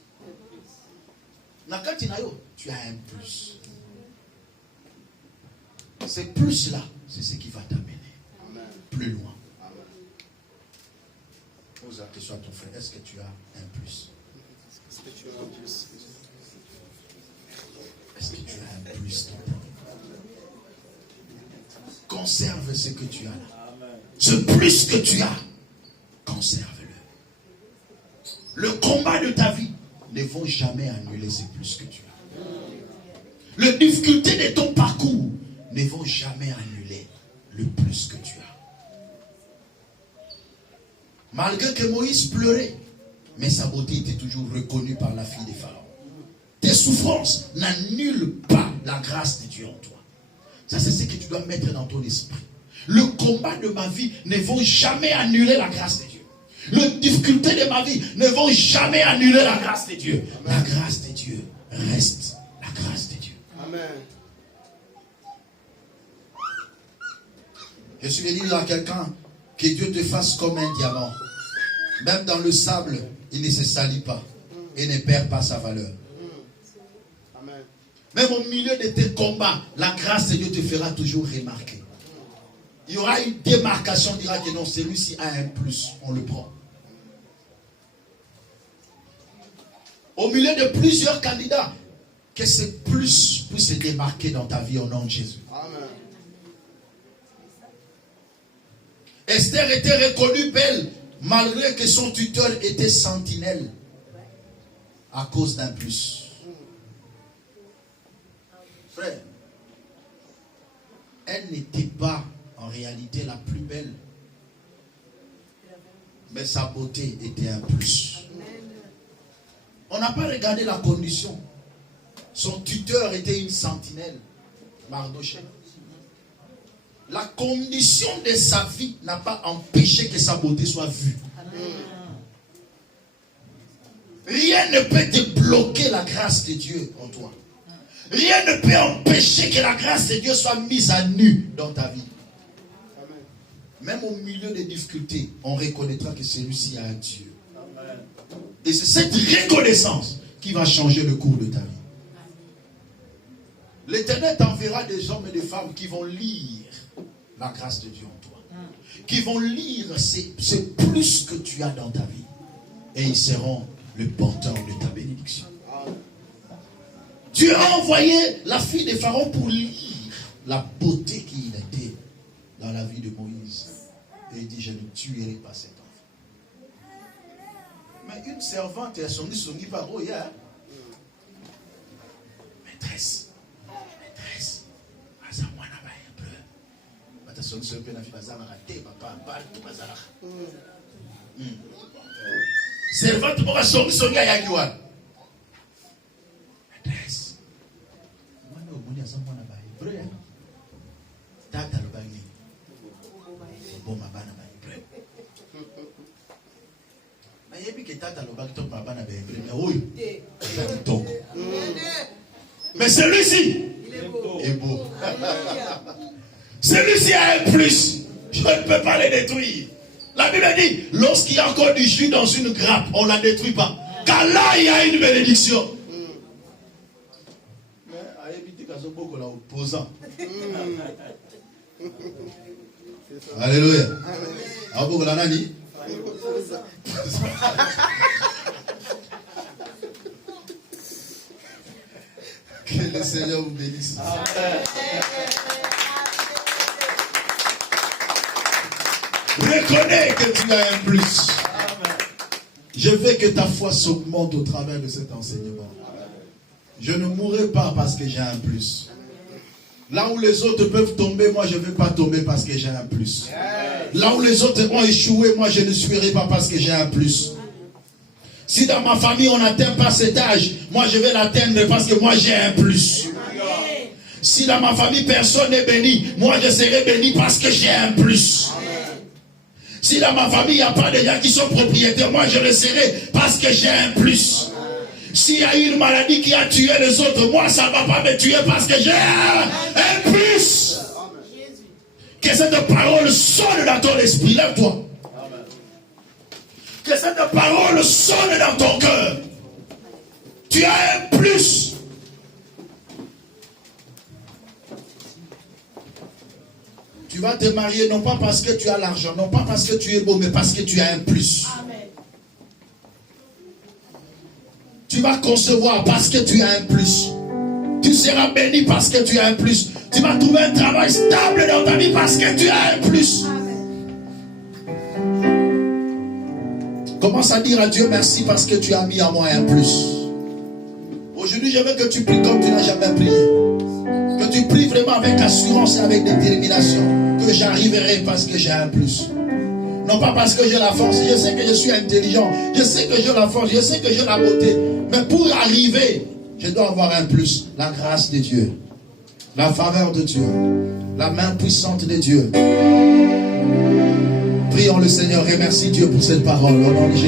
Nakati na yo, tu as un plus. C'est plus là, c'est ce qui va t'amener plus loin. Pose la question à ton frère, est-ce que tu as un plus? Est-ce que tu as un plus? Est-ce que tu as un plus? Conserve ce que tu as là. Ce plus que tu as, conserve-le. Le combat de ta vie ne vont jamais annuler ce plus que tu as. Les difficultés de ton parcours ne vont jamais annuler le plus que tu as. Malgré que Moïse pleurait, mais sa beauté était toujours reconnue par la fille de Pharaon. Tes souffrances n'annulent pas la grâce de Dieu en toi. Ça, c'est ce que tu dois mettre dans ton esprit. Le combat de ma vie ne vont jamais annuler la grâce de Dieu. Les difficultés de ma vie ne vont jamais annuler la grâce de Dieu. Amen. La grâce de Dieu reste la grâce de Dieu. Amen. Je suis venu dire à quelqu'un que Dieu te fasse comme un diamant. Même dans le sable, il ne se salit pas et ne perd pas sa valeur. Amen. Même au milieu de tes combats, la grâce de Dieu te fera toujours remarquer. Il y aura une démarcation, on dira que non, celui-ci a un plus, on le prend. Au milieu de plusieurs candidats, que ce plus puisse se démarquer dans ta vie au nom de Jésus. Amen. Esther était reconnue belle, malgré que son tuteur était sentinelle, à cause d'un plus. Frère, elle n'était pas en réalité la plus belle, mais sa beauté était un plus. On n'a pas regardé la condition. Son tuteur était une sentinelle, Mardochée. La condition de sa vie n'a pas empêché que sa beauté soit vue. Rien ne peut te bloquer la grâce de Dieu en toi. Rien ne peut empêcher que la grâce de Dieu soit mise à nu dans ta vie. Même au milieu des difficultés, on reconnaîtra que celui-ci a un Dieu. Amen. Et c'est cette reconnaissance qui va changer le cours de ta vie. L'Éternel t'enverra des hommes et des femmes qui vont lire la grâce de Dieu en toi. Qui vont lire ce plus que tu as dans ta vie. Et ils seront le porteur de ta bénédiction. Dieu a envoyé la fille de Pharaon pour lire la beauté qu'il était dans la vie de Moïse. Et il dit, je ne tuerai pas cet enfant. Mais une servante a sonné par Roya. Maîtresse. Servante pour sonner à Yaguan. Maîtresse. Tata le bagni. Bon ma bana ba hébreu. Na yebi ke tata le bagni top ma bana ba hébreu. Mais oui. Mais celui-ci est beau. Celui-ci a un plus. Je ne peux pas le détruire. La Bible dit, lorsqu'il y a encore du jus dans une grappe, on ne la détruit pas. Car là, il y a une bénédiction. Mais à éviter qu'à ce beaucoup là opposant. Alléluia. À beaucoup là, Nani. Que le Seigneur vous bénisse. Reconnais que tu as un plus. Je veux que ta foi s'augmente au travers de cet enseignement. Je ne mourrai pas parce que j'ai un plus. Là où les autres peuvent tomber, moi je ne veux pas tomber parce que j'ai un plus. Là où les autres ont échoué, moi je ne suivrai pas parce que j'ai un plus. Si dans ma famille on n'atteint pas cet âge, moi je vais l'atteindre parce que moi j'ai un plus. Si dans ma famille personne n'est béni, moi je serai béni parce que j'ai un plus. Si dans ma famille il n'y a pas de gens qui sont propriétaires, moi je le serai parce que j'ai un plus. S'il y a une maladie qui a tué les autres, moi ça ne va pas me tuer parce que j'ai un plus. Que cette parole sonne dans ton esprit. Lève-toi. Que cette parole sonne dans ton cœur. Tu as un plus. Tu vas te marier non pas parce que tu as l'argent, non pas parce que tu es beau, mais parce que tu as un plus. Amen. Tu vas concevoir parce que tu as un plus. Tu seras béni parce que tu as un plus. Tu vas trouver un travail stable dans ta vie parce que tu as un plus. Amen. Commence à dire à Dieu merci parce que tu as mis en moi un plus. Aujourd'hui, je veux que tu pries comme tu n'as jamais prié. Que tu pries vraiment avec assurance et avec détermination. Que j'arriverai parce que j'ai un plus. Non pas parce que j'ai la force. Je sais que je suis intelligent. Je sais que j'ai la force. Je sais que j'ai la beauté. Mais pour arriver, je dois avoir un plus. La grâce de Dieu. La faveur de Dieu. La main puissante de Dieu. Prions le Seigneur. Remercie Dieu pour cette parole. Au nom de Jésus.